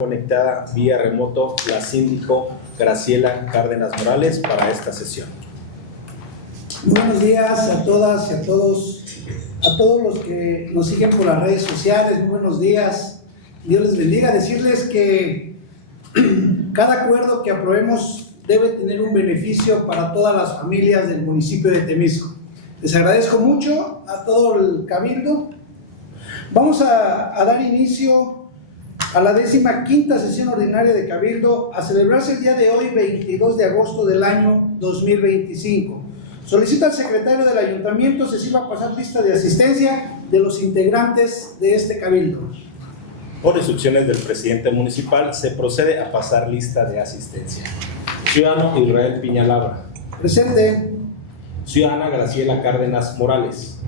Conectada vía remoto la síndico Graciela Cárdenas Morales para esta sesión. Buenos días a todas y a todos los que nos siguen por las redes sociales. Muy buenos días, Dios les bendiga. Decirles que cada acuerdo que aprobemos debe tener un beneficio para todas las familias del municipio de Temisco. Les agradezco mucho a todo el cabildo. Vamos a dar inicio a la 15ª sesión ordinaria de Cabildo, a celebrarse el día de hoy, 22 de agosto del año 2025. Solicita al secretario del ayuntamiento se sirva a pasar lista de asistencia de los integrantes de este Cabildo. Por instrucciones del presidente municipal, se procede a pasar lista de asistencia. Ciudadano Israel Piñalabra. Presente. Ciudadana Graciela Cárdenas Morales.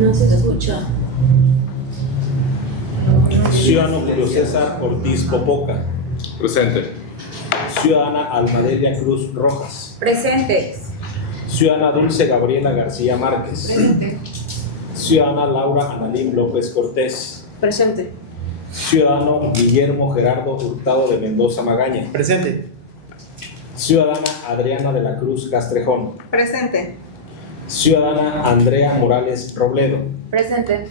No se escucha. Ciudadano Julio César Ortiz Popoca. Presente. Ciudadana Almadelia Cruz Rojas. Presentes. Ciudadana Dulce Gabriela García Márquez. Presente. Ciudadana Laura Analín López Cortés. Presente. Ciudadano Guillermo Gerardo Hurtado de Mendoza Magaña. Presente. Ciudadana Adriana de la Cruz Castrejón. Presente. Ciudadana Andrea Morales Robledo. Presente.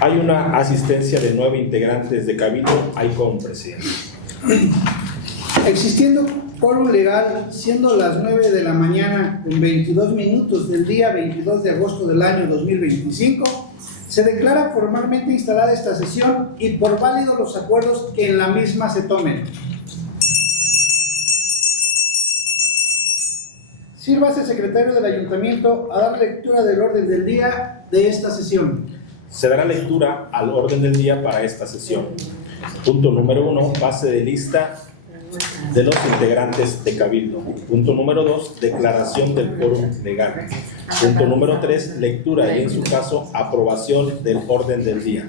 Hay una asistencia de 9 integrantes de Cabildo. Hay con presidente. Existiendo quórum legal, siendo las 9 de la mañana con 22 minutos del día 22 de agosto del año 2025, se declara formalmente instalada esta sesión y por válidos los acuerdos que en la misma se tomen. Sírvase, secretario del ayuntamiento, a dar lectura del orden del día de esta sesión. Se dará lectura al orden del día para esta sesión. Punto número 1, base de lista de los integrantes de Cabildo. Punto número 2, declaración del quórum legal. Punto número 3, lectura y en su caso aprobación del orden del día.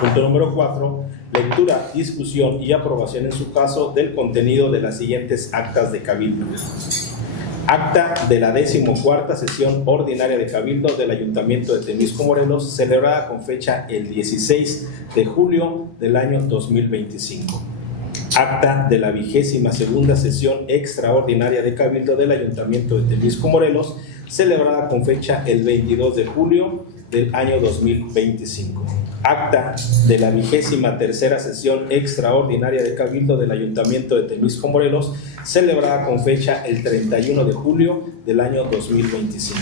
Punto número 4, lectura, discusión y aprobación en su caso del contenido de las siguientes actas de Cabildo. Acta de la 14ª sesión ordinaria de Cabildo del Ayuntamiento de Temisco, Morelos, celebrada con fecha el 16 de julio del año 2025. Acta de la 22ª sesión extraordinaria de Cabildo del Ayuntamiento de Temisco, Morelos, celebrada con fecha el 22 de julio del año 2025. Acta de la 23ª sesión extraordinaria de Cabildo del Ayuntamiento de Temisco, Morelos, celebrada con fecha el 31 de julio del año 2025.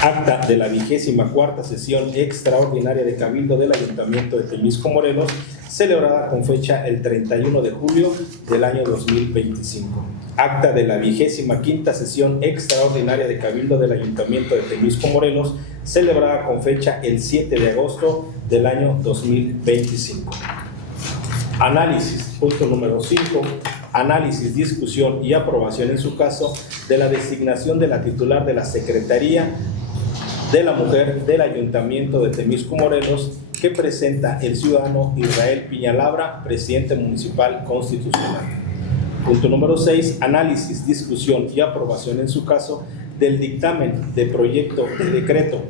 Acta de la 24ª sesión extraordinaria de Cabildo del Ayuntamiento de Temisco, Morelos, celebrada con fecha el 31 de julio del año 2025. Acta de la 25ª sesión extraordinaria de Cabildo del Ayuntamiento de Temisco, Morelos, celebrada con fecha el 7 de agosto del año 2025. Análisis, punto número 5. Análisis, discusión y aprobación en su caso de la designación de la titular de la Secretaría de la Mujer del Ayuntamiento de Temisco, Morelos, que presenta el ciudadano Israel Piñalabra, presidente municipal constitucional. Punto número 6. Análisis, discusión y aprobación en su caso del dictamen de proyecto de decreto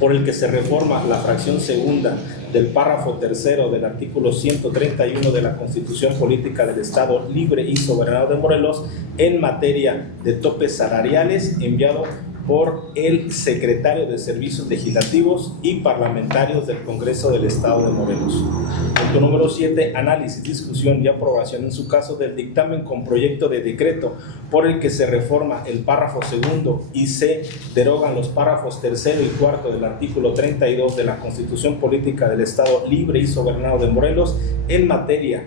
por el que se reforma la fracción segunda del párrafo tercero del artículo 131 de la Constitución Política del Estado Libre y Soberano de Morelos en materia de topes salariales, enviado por el secretario de Servicios Legislativos y Parlamentarios del Congreso del Estado de Morelos. Punto número 7. Análisis, discusión y aprobación en su caso del dictamen con proyecto de decreto por el que se reforma el párrafo segundo y se derogan los párrafos tercero y cuarto del artículo 32 de la Constitución Política del Estado Libre y Soberano de Morelos en materia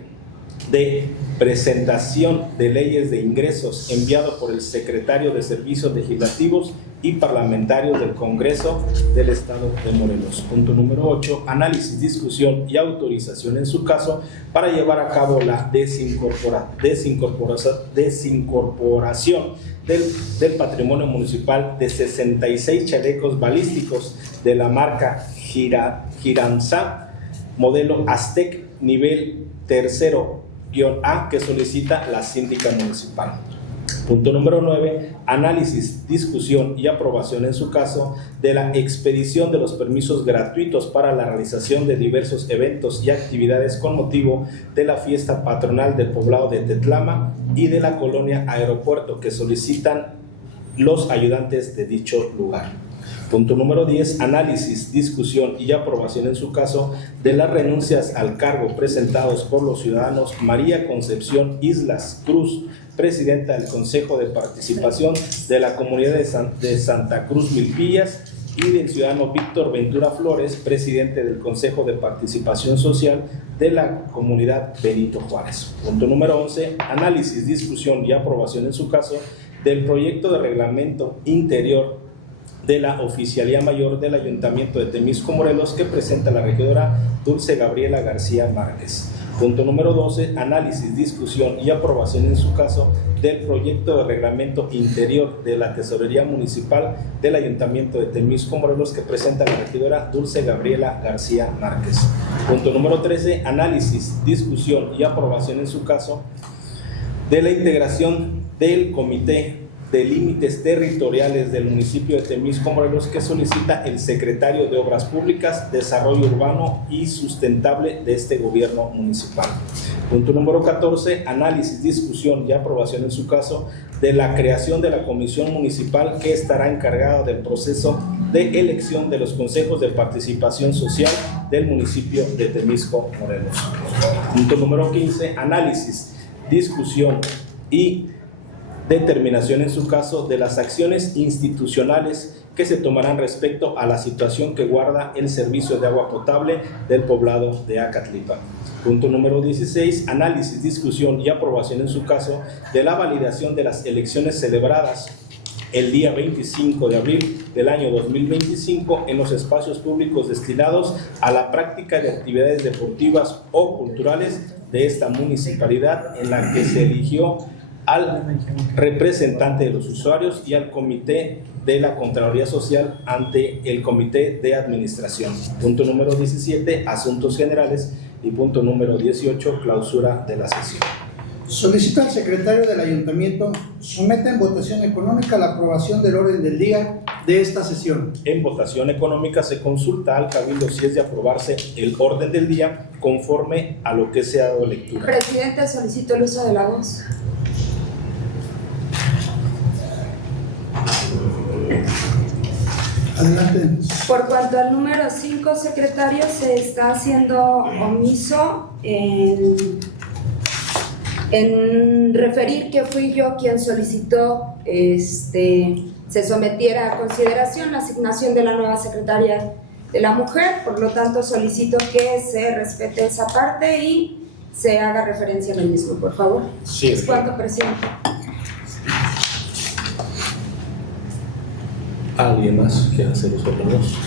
de presentación de leyes de ingresos, enviado por el secretario de Servicios Legislativos y Parlamentarios del Congreso del Estado de Morelos. Punto número 8. Análisis, discusión y autorización en su caso para llevar a cabo la desincorporación del patrimonio municipal de 66 chalecos balísticos de la marca Giranza, modelo Aztec, nivel tercero A, que solicita la síndica municipal. Punto número 9, análisis, discusión y aprobación en su caso de la expedición de los permisos gratuitos para la realización de diversos eventos y actividades con motivo de la fiesta patronal del poblado de Tetlama y de la colonia Aeropuerto que solicitan los ayudantes de dicho lugar. Punto número 10, análisis, discusión y aprobación en su caso de las renuncias al cargo presentados por los ciudadanos María Concepción Islas Cruz, presidenta del Consejo de Participación de la Comunidad de Santa Cruz Milpillas, y del ciudadano Víctor Ventura Flores, presidente del Consejo de Participación Social de la Comunidad Benito Juárez. Punto número 11, análisis, discusión y aprobación en su caso del proyecto de reglamento interior de la Oficialía Mayor del Ayuntamiento de Temisco, Morelos, que presenta la regidora Dulce Gabriela García Márquez. Punto número 12, análisis, discusión y aprobación en su caso del proyecto de reglamento interior de la Tesorería Municipal del Ayuntamiento de Temisco, Morelos, que presenta la regidora Dulce Gabriela García Márquez. Punto número 13, análisis, discusión y aprobación en su caso de la integración del Comité de Límites Territoriales del municipio de Temisco, Morelos, que solicita el secretario de Obras Públicas, Desarrollo Urbano y Sustentable de este gobierno municipal. Punto número 14, análisis, discusión y aprobación en su caso de la creación de la comisión municipal que estará encargada del proceso de elección de los consejos de participación social del municipio de Temisco, Morelos. Punto número 15, análisis, discusión y determinación en su caso de las acciones institucionales que se tomarán respecto a la situación que guarda el servicio de agua potable del poblado de Acatlipa. Punto número 16, análisis, discusión y aprobación en su caso de la validación de las elecciones celebradas el día 25 de abril del año 2025 en los espacios públicos destinados a la práctica de actividades deportivas o culturales de esta municipalidad, en la que se eligió al representante de los usuarios y al comité de la Contraloría Social ante el Comité de Administración. Punto número 17, asuntos generales, y punto número 18, clausura de la sesión. Solicita al secretario del ayuntamiento someta en votación económica la aprobación del orden del día de esta sesión. En votación económica se consulta al Cabildo si es de aprobarse el orden del día conforme a lo que se ha dado lectura. Presidente, solicito el uso de la voz. Adelante. Por cuanto al número 5, secretario, se está haciendo omiso en referir que fui yo quien solicitó se sometiera a consideración la asignación de la nueva secretaria de la mujer. Por lo tanto, solicito que se respete esa parte y se haga referencia al mismo, por favor. Sí. ¿Es cuánto, presidente? ¿Alguien más quiere hacer uso de la voz?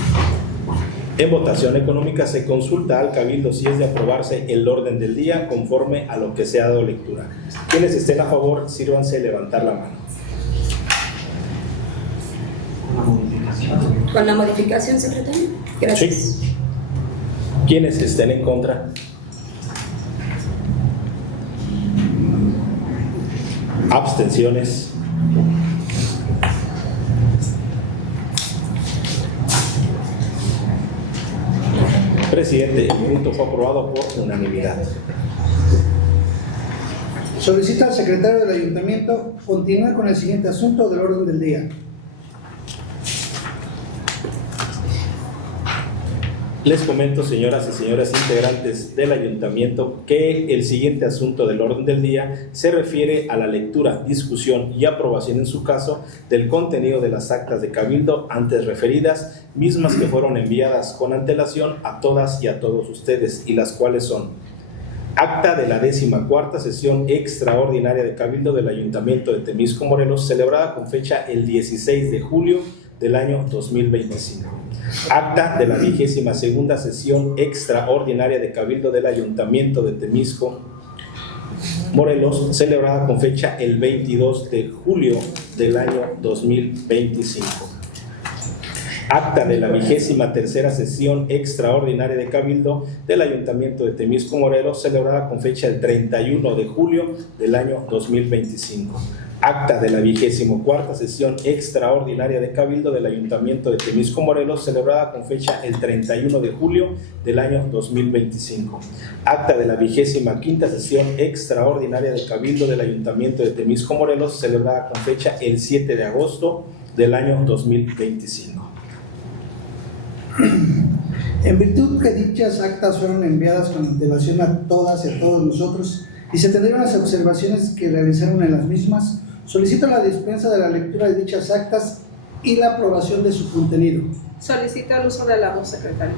En votación económica se consulta al Cabildo si es de aprobarse el orden del día conforme a lo que se ha dado lectura. Quienes estén a favor, sírvanse levantar la mano. ¿Con la modificación, secretario? Gracias. Sí. Quienes estén en contra. Abstenciones. Presidente, el punto fue aprobado por unanimidad. Solicita al secretario del ayuntamiento continuar con el siguiente asunto del orden del día. Les comento, señoras y señores integrantes del ayuntamiento, que el siguiente asunto del orden del día se refiere a la lectura, discusión y aprobación en su caso del contenido de las actas de cabildo antes referidas, mismas que fueron enviadas con antelación a todas y a todos ustedes, y las cuales son: acta de la 14ª sesión extraordinaria de cabildo del Ayuntamiento de Temisco, Morelos, celebrada con fecha el 16 de julio del año 2025. Acta de la 22ª sesión extraordinaria de cabildo del Ayuntamiento de Temisco, Morelos, celebrada con fecha el 22 de julio del año 2025. Acta de la 23ª sesión extraordinaria de Cabildo del Ayuntamiento de Temisco, Morelos, celebrada con fecha el 31 de julio del año 2025. Acta de la 24ª sesión extraordinaria de Cabildo del Ayuntamiento de Temisco, Morelos, celebrada con fecha el 31 de julio del año 2025. Acta de la 25ª sesión extraordinaria de Cabildo del Ayuntamiento de Temisco, Morelos, celebrada con fecha el 7 de agosto del año 2025. En virtud que dichas actas fueron enviadas con antelación a todas y a todos nosotros y se tendrían las observaciones que realizaron en las mismas, solicito la dispensa de la lectura de dichas actas y la aprobación de su contenido. Solicito el uso de la voz, secretario.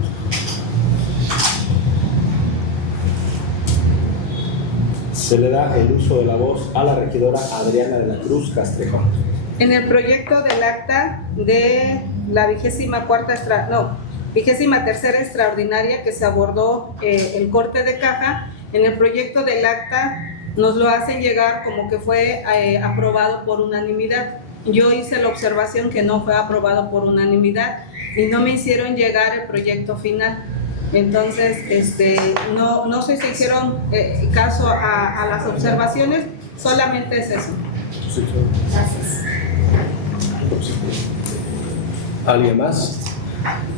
Se le da el uso de la voz a la regidora Adriana de la Cruz Castrejón. En el proyecto del acta de la 23ª extraordinaria que se abordó el corte de caja, en el proyecto del acta nos lo hacen llegar como que fue aprobado por unanimidad. Yo hice la observación que no fue aprobado por unanimidad y no me hicieron llegar el proyecto final. Entonces, no sé si hicieron caso a las observaciones, solamente es eso. Gracias. ¿Alguien más?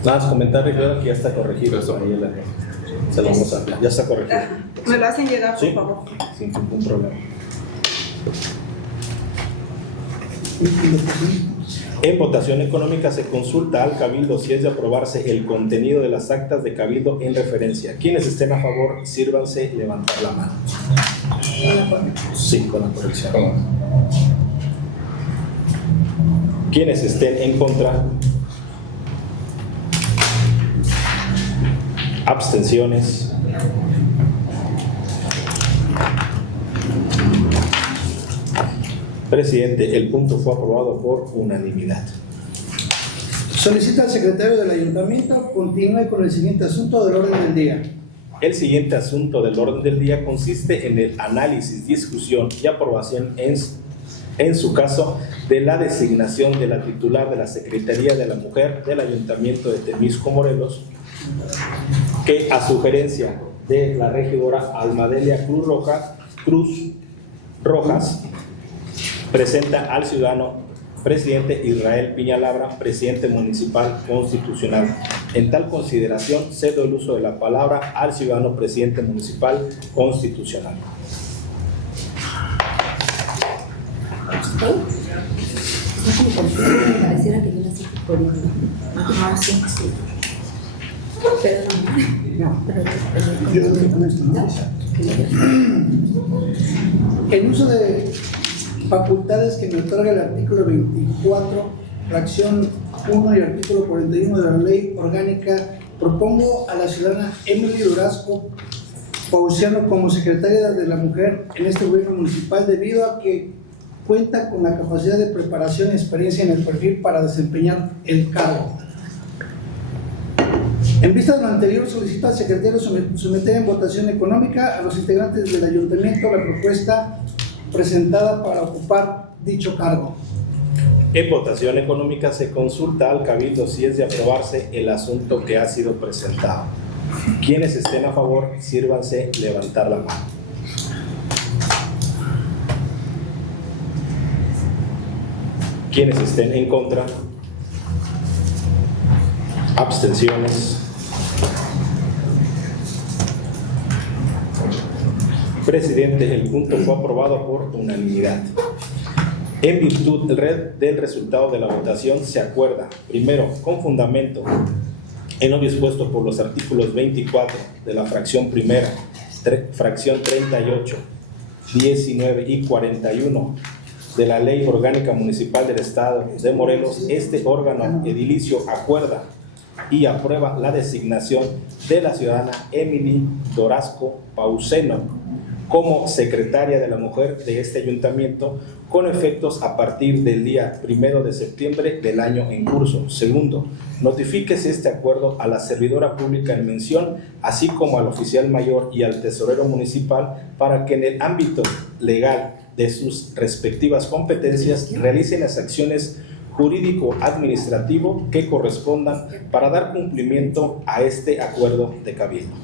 Nada más comentar, recuerda que ya está corregido. Ahí se lo vamos a ya está corregido. Me lo hacen llegar, por ¿Sí? favor. Sin ningún problema. En votación económica se consulta al Cabildo si es de aprobarse el contenido de las actas de Cabildo en referencia. Quienes estén a favor, sírvanse levantar la mano. Sí, con la corrección. Quienes estén en contra, abstenciones. Presidente, el punto fue aprobado por unanimidad. Solicito al secretario del ayuntamiento continúe con el siguiente asunto del orden del día. El siguiente asunto del orden del día consiste en el análisis, discusión y aprobación en su caso de la designación de la titular de la Secretaría de la Mujer del Ayuntamiento de Temisco, Morelos, que a sugerencia de la regidora Almadelia Cruz Rojas presenta al ciudadano presidente Israel Piñalabra, presidente municipal constitucional. En tal consideración, cedo el uso de la palabra al ciudadano presidente municipal constitucional. Pareciera que yo nací por uno. Ajá, sí. Pero no. Yo estoy con esto, ¿no? El uso de facultades que me otorga el artículo 24, fracción 1 y artículo 41 de la Ley Orgánica, propongo a la ciudadana Emily Durazco Pausiano como secretaria de la Mujer en este gobierno municipal, debido a que cuenta con la capacidad de preparación y experiencia en el perfil para desempeñar el cargo. En vista de lo anterior, solicito al secretario someter en votación económica a los integrantes del ayuntamiento la propuesta presentada para ocupar dicho cargo. En votación económica se consulta al Cabildo si es de aprobarse el asunto que ha sido presentado. Quienes estén a favor, sírvanse levantar la mano. Quienes estén en contra, abstenciones. Presidente, el punto fue aprobado por unanimidad. En virtud del resultado de la votación, se acuerda, primero, con fundamento en lo dispuesto por los artículos 24 de la fracción primera, fracción 38, 19 y 41 de la Ley Orgánica Municipal del Estado de Morelos, este órgano edilicio acuerda y aprueba la designación de la ciudadana Emily Durazco Pausiano como secretaria de la Mujer de este ayuntamiento, con efectos a partir del día 1 de septiembre del año en curso. Segundo, notifíquese este acuerdo a la servidora pública en mención, así como al oficial mayor y al tesorero municipal, para que en el ámbito legal de sus respectivas competencias realicen las acciones jurídico-administrativo que correspondan para dar cumplimiento a este acuerdo de cabildo.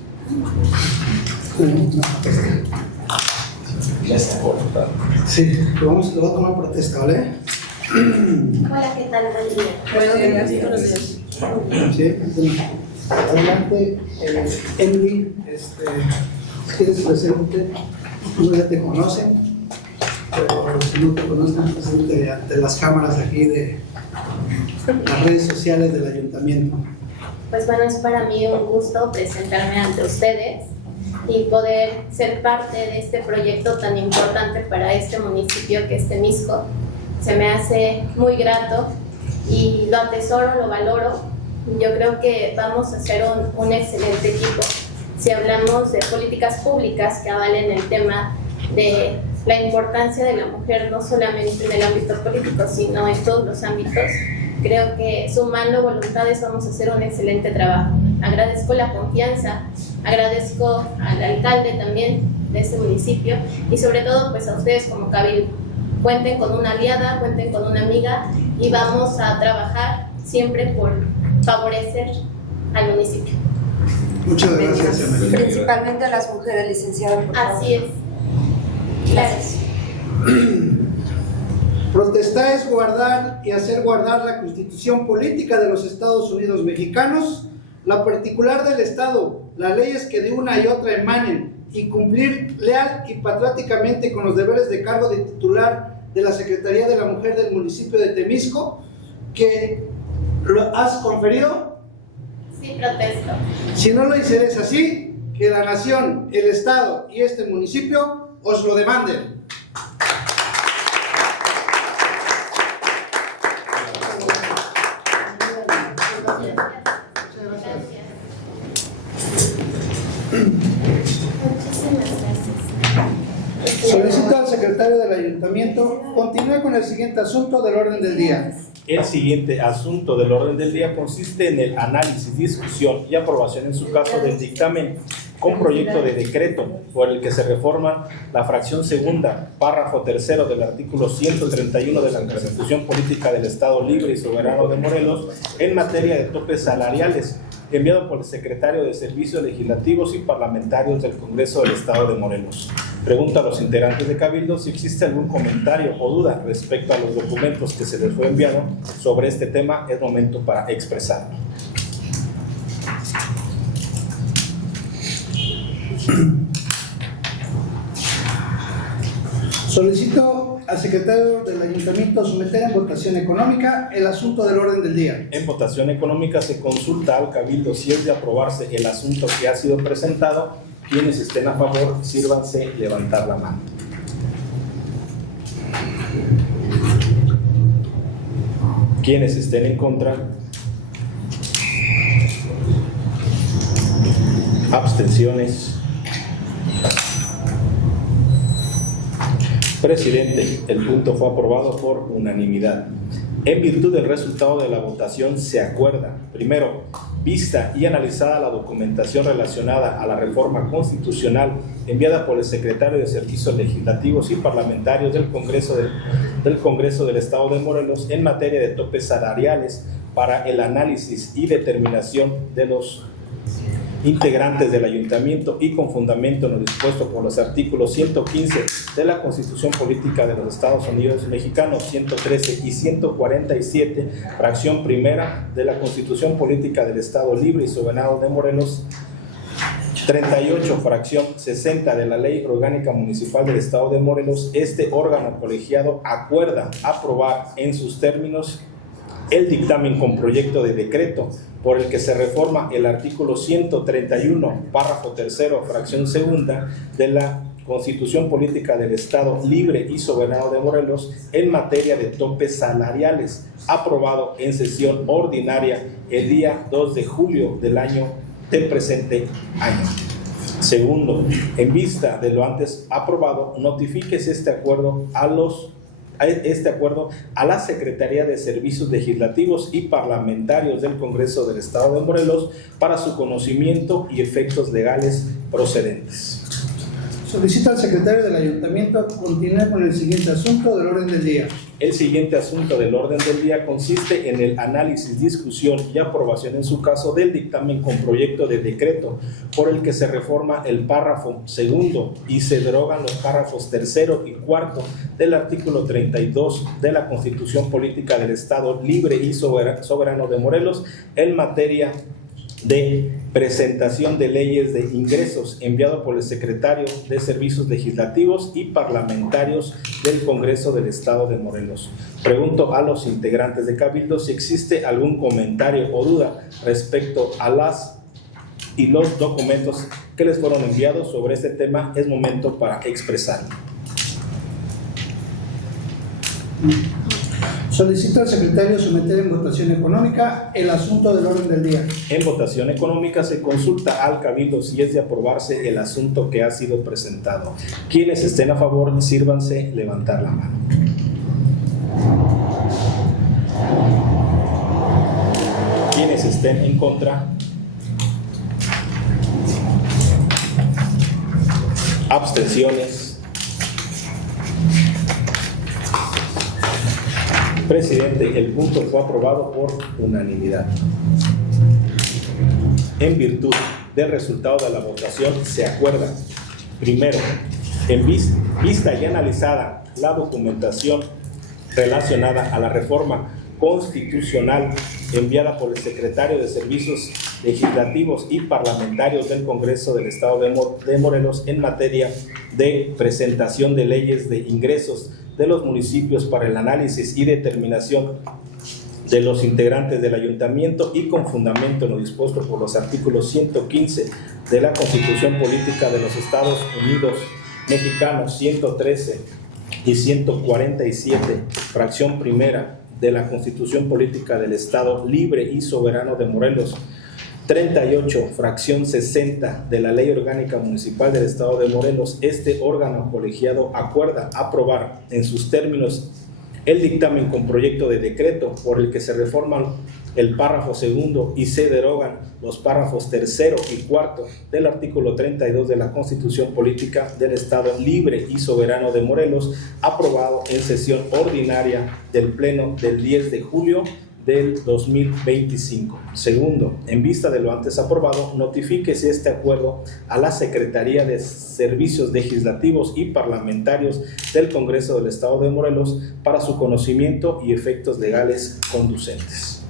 Sí, lo voy a tomar protesta, ¿vale? Hola, ¿qué tal? Buen día. Buenos días. Sí, adelante, Emily, ¿quieres presentarte? Pues ya te conocen, pero si no te conocen, presente ante las cámaras aquí de las redes sociales del ayuntamiento. Pues bueno, es para mí un gusto presentarme ante ustedes y poder ser parte de este proyecto tan importante para este municipio que es Temisco. Se me hace muy grato y lo atesoro, lo valoro. Yo creo que vamos a hacer un excelente equipo si hablamos de políticas públicas que avalen el tema de la importancia de la mujer, no solamente en el ámbito político, sino en todos los ámbitos. Creo que sumando voluntades vamos a hacer un excelente trabajo. Agradezco la confianza, agradezco al alcalde también de este municipio y sobre todo pues a ustedes como cabildo. Cuenten con una aliada, cuenten con una amiga y vamos a trabajar siempre por favorecer al municipio. Muchas gracias, Emily. Principalmente a las mujeres, licenciadas. por favor. Así es. Gracias. Protestar es guardar y hacer guardar la Constitución Política de los Estados Unidos Mexicanos, la particular del Estado, las leyes que de una y otra emanen, y cumplir leal y patrióticamente con los deberes de cargo de titular de la Secretaría de la Mujer del municipio de Temisco, que lo has conferido. Sí, protesto. Si no lo hicieres así, que la nación, el Estado y este municipio os lo demanden. Muchísimas gracias. Solicito al secretario del ayuntamiento continúe con el siguiente asunto del orden del día. El siguiente asunto del orden del día consiste en el análisis, discusión y aprobación en su caso del dictamen con proyecto de decreto por el que se reforma la fracción segunda, párrafo tercero del artículo 131 de la Constitución Política del Estado Libre y Soberano de Morelos en materia de topes salariales, enviado por el secretario de Servicios Legislativos y Parlamentarios del Congreso del Estado de Morelos. Pregunta a los integrantes de Cabildo si existe algún comentario o duda respecto a los documentos que se les fue enviado sobre este tema. Es momento para expresarlo. Solicito al secretario del ayuntamiento someter en votación económica el asunto del orden del día. En votación económica se consulta al Cabildo si es de aprobarse el asunto que ha sido presentado. Quienes estén a favor, sírvanse levantar la mano. Quienes estén en contra, abstenciones. Presidente, el punto fue aprobado por unanimidad. En virtud del resultado de la votación se acuerda, primero, vista y analizada la documentación relacionada a la reforma constitucional enviada por el secretario de Servicios Legislativos y Parlamentarios del Congreso del Estado de Morelos en materia de topes salariales para el análisis y determinación de los integrantes del ayuntamiento y con fundamento en lo dispuesto por los artículos 115 de la Constitución Política de los Estados Unidos Mexicanos, 113 y 147, fracción primera de la Constitución Política del Estado Libre y Soberano de Morelos, 38, fracción 60 de la Ley Orgánica Municipal del Estado de Morelos, este órgano colegiado acuerda aprobar en sus términos el dictamen con proyecto de decreto por el que se reforma el artículo 131, párrafo tercero, fracción segunda de la Constitución Política del Estado Libre y Soberano de Morelos en materia de topes salariales, aprobado en sesión ordinaria el día 2 de julio del año del presente año. Segundo, en vista de lo antes aprobado, notifíquese este acuerdo a la Secretaría de Servicios Legislativos y Parlamentarios del Congreso del Estado de Morelos para su conocimiento y efectos legales procedentes. Solicito al secretario del Ayuntamiento continúe con el siguiente asunto del orden del día. El siguiente asunto del orden del día consiste en el análisis, discusión y aprobación en su caso del dictamen con proyecto de decreto por el que se reforma el párrafo segundo y se derogan los párrafos tercero y cuarto del artículo 32 de la Constitución Política del Estado Libre y Soberano de Morelos en materia de presentación de leyes de ingresos, enviado por el secretario de Servicios Legislativos y Parlamentarios del Congreso del Estado de Morelos. Pregunto a los integrantes de Cabildo si existe algún comentario o duda respecto a las y los documentos que les fueron enviados sobre este tema. Es momento para expresarlo. Solicito al secretario someter en votación económica el asunto del orden del día. En votación económica se consulta al Cabildo si es de aprobarse el asunto que ha sido presentado. Quienes estén a favor, sírvanse levantar la mano. Quienes estén en contra, abstenciones. Presidente, el punto fue aprobado por unanimidad. En virtud del resultado de la votación, se acuerda: primero, en vista y analizada la documentación relacionada a la reforma constitucional enviada por el secretario de Servicios Legislativos y Parlamentarios del Congreso del Estado de Morelos en materia de presentación de leyes de ingresos de los municipios para el análisis y determinación de los integrantes del ayuntamiento y con fundamento en lo dispuesto por los artículos 115 de la Constitución Política de los Estados Unidos Mexicanos, 113 y 147, fracción primera de la Constitución Política del Estado Libre y Soberano de Morelos, 38, fracción 60 de la Ley Orgánica Municipal del Estado de Morelos, este órgano colegiado acuerda aprobar en sus términos el dictamen con proyecto de decreto por el que se reforman el párrafo segundo y se derogan los párrafos tercero y cuarto del artículo 32 de la Constitución Política del Estado Libre y Soberano de Morelos, aprobado en sesión ordinaria del Pleno del 10 de julio del 2025. Segundo, en vista de lo antes aprobado, notifíquese este acuerdo a la Secretaría de Servicios Legislativos y Parlamentarios del Congreso del Estado de Morelos para su conocimiento y efectos legales conducentes.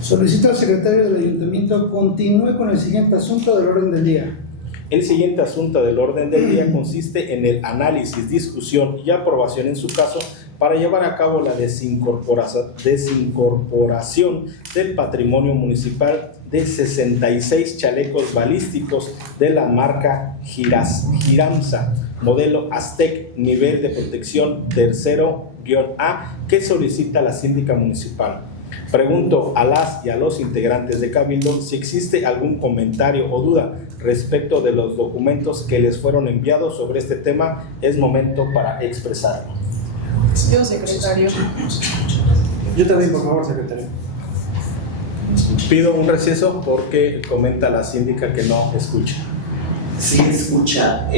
Solicito al secretario del Ayuntamiento continúe con el siguiente asunto del orden del día. El siguiente asunto del orden del día consiste en el análisis, discusión y aprobación en su caso para llevar a cabo la desincorporación del patrimonio municipal de 66 chalecos balísticos de la marca Giramsa, modelo Aztec, nivel de protección tercero-A, que solicita la síndica municipal. Pregunto a las y a los integrantes de Cabildo si existe algún comentario o duda respecto de los documentos que les fueron enviados sobre este tema. Es momento para expresarlo. Señor secretario. Yo también, por favor, secretario. Pido un receso porque comenta la síndica que no escucha. Sí escucha,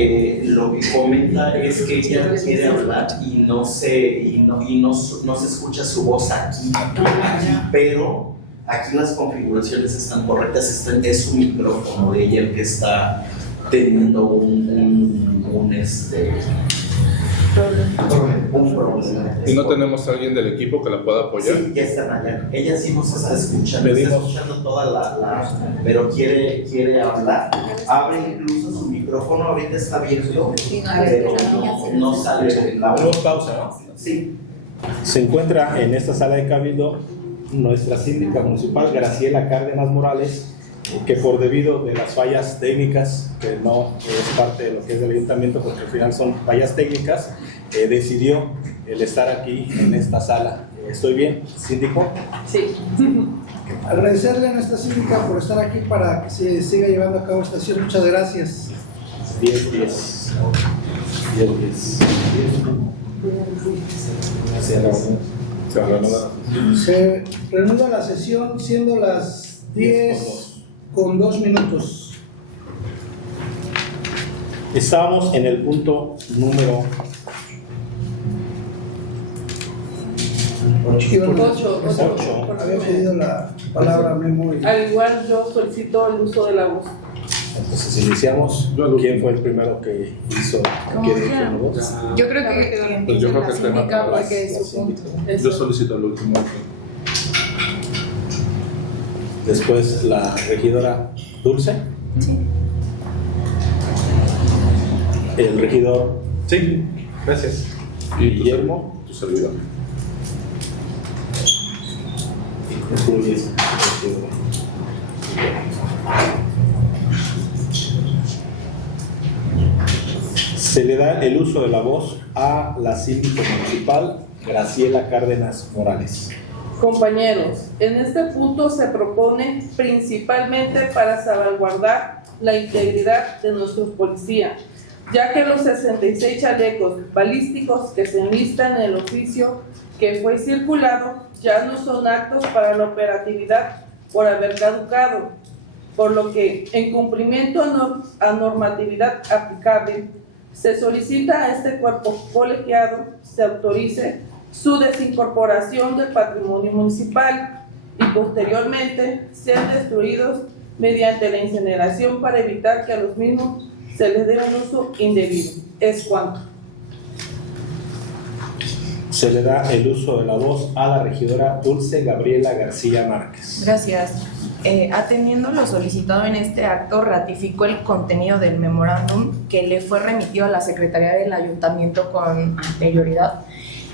lo que comenta es que ella quiere hablar y no se escucha su voz aquí, pero aquí las configuraciones están correctas, es su micrófono de ella el que está teniendo un problema. ¿Y no tenemos a alguien del equipo que la pueda apoyar? Sí, ya están allá. Ella sí nos está escuchando, Pedimos. está escuchando toda pero quiere hablar. Abre incluso su micrófono, ahorita está abierto, pero no sale la Hacemos voz. pausa, ¿no? Sí. Se encuentra en esta sala de Cabildo nuestra síndica municipal, Graciela Cárdenas Morales, que por debido de las fallas técnicas, que no es parte de lo que es del ayuntamiento, porque al final son fallas técnicas, decidió el estar aquí en esta sala. ¿Estoy bien, síndico? Sí. Agradecerle a nuestra síndica por estar aquí para que se siga llevando a cabo esta sesión. Muchas gracias. 10-10. Se reanuda la sesión siendo las 10 con 2 minutos. Estábamos en el punto número 8. 8. Había pedido la palabra Memo. Al igual yo solicito el uso de la voz. Entonces iniciamos. ¿Quién fue el primero que hizo? ¿Quién dijo la voz? Yo creo que Pues yo creo que la es tema síndica para porque es su punto. Yo solicito el último. Después la regidora Dulce. Sí. El regidor Sí, gracias. Y Guillermo. tu servidor. Y concluye el regidor. Se le da el uso de la voz a la síndica municipal Graciela Cárdenas Morales. Compañeros, en este punto se propone principalmente para salvaguardar la integridad de nuestros policías, ya que los 66 chalecos balísticos que se enlistan en el oficio que fue circulado ya no son aptos para la operatividad por haber caducado, por lo que en cumplimiento a normatividad aplicable se solicita a este cuerpo colegiado se autorice su desincorporación del patrimonio municipal y posteriormente sean destruidos mediante la incineración para evitar que a los mismos se les dé un uso indebido. Es cuanto. Se le da el uso de la voz a la regidora Dulce Gabriela García Márquez. Gracias. Atendiendo lo solicitado en este acto, ratificó el contenido del memorándum que le fue remitido a la Secretaría del Ayuntamiento con anterioridad,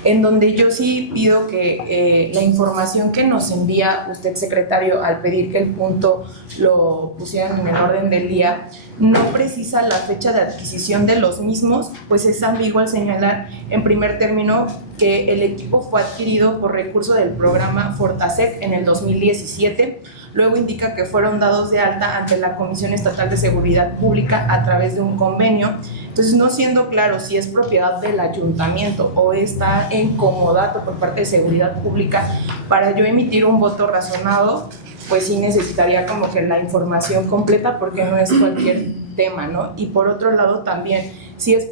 en donde yo sí pido que la información que nos envía usted, secretario, al pedir que el punto lo pusieran en el orden del día, no precisa la fecha de adquisición de los mismos, pues es ambiguo al señalar, en primer término, que el equipo fue adquirido por recurso del programa Fortasec en el 2017, luego indica que fueron dados de alta ante la Comisión Estatal de Seguridad Pública a través de un convenio. Entonces, no siendo claro si es propiedad del ayuntamiento o está en comodato por parte de Seguridad Pública, para yo emitir un voto razonado, pues sí necesitaría como que la información completa porque no es cualquier tema, ¿no? Y por otro lado también, si es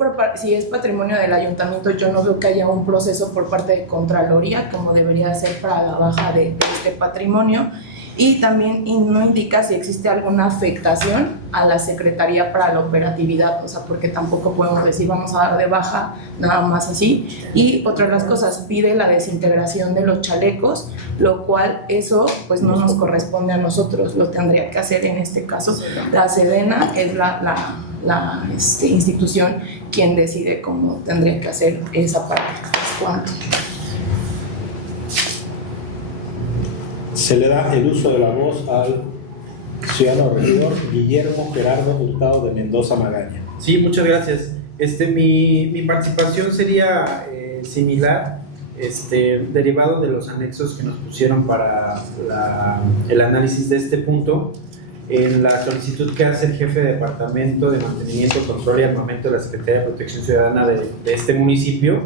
patrimonio del ayuntamiento, yo no veo que haya un proceso por parte de Contraloría como debería ser para la baja de este patrimonio. Y también no indica si existe alguna afectación a la Secretaría para la operatividad, o sea, porque tampoco podemos decir vamos a dar de baja nada más así. Y otra de las cosas, pide la desintegración de los chalecos, lo cual eso pues no nos corresponde a nosotros, lo tendría que hacer en este caso la Sedena, es la institución quien decide cómo tendría que hacer esa parte. ¿Cuánto? Se le da el uso de la voz al ciudadano regidor Guillermo Gerardo Hurtado de Mendoza Magaña. Sí, muchas gracias. Mi participación sería similar, derivado de los anexos que nos pusieron para el análisis de este punto. En la solicitud que hace el jefe de departamento de mantenimiento, control y armamento de la Secretaría de Protección Ciudadana de este municipio,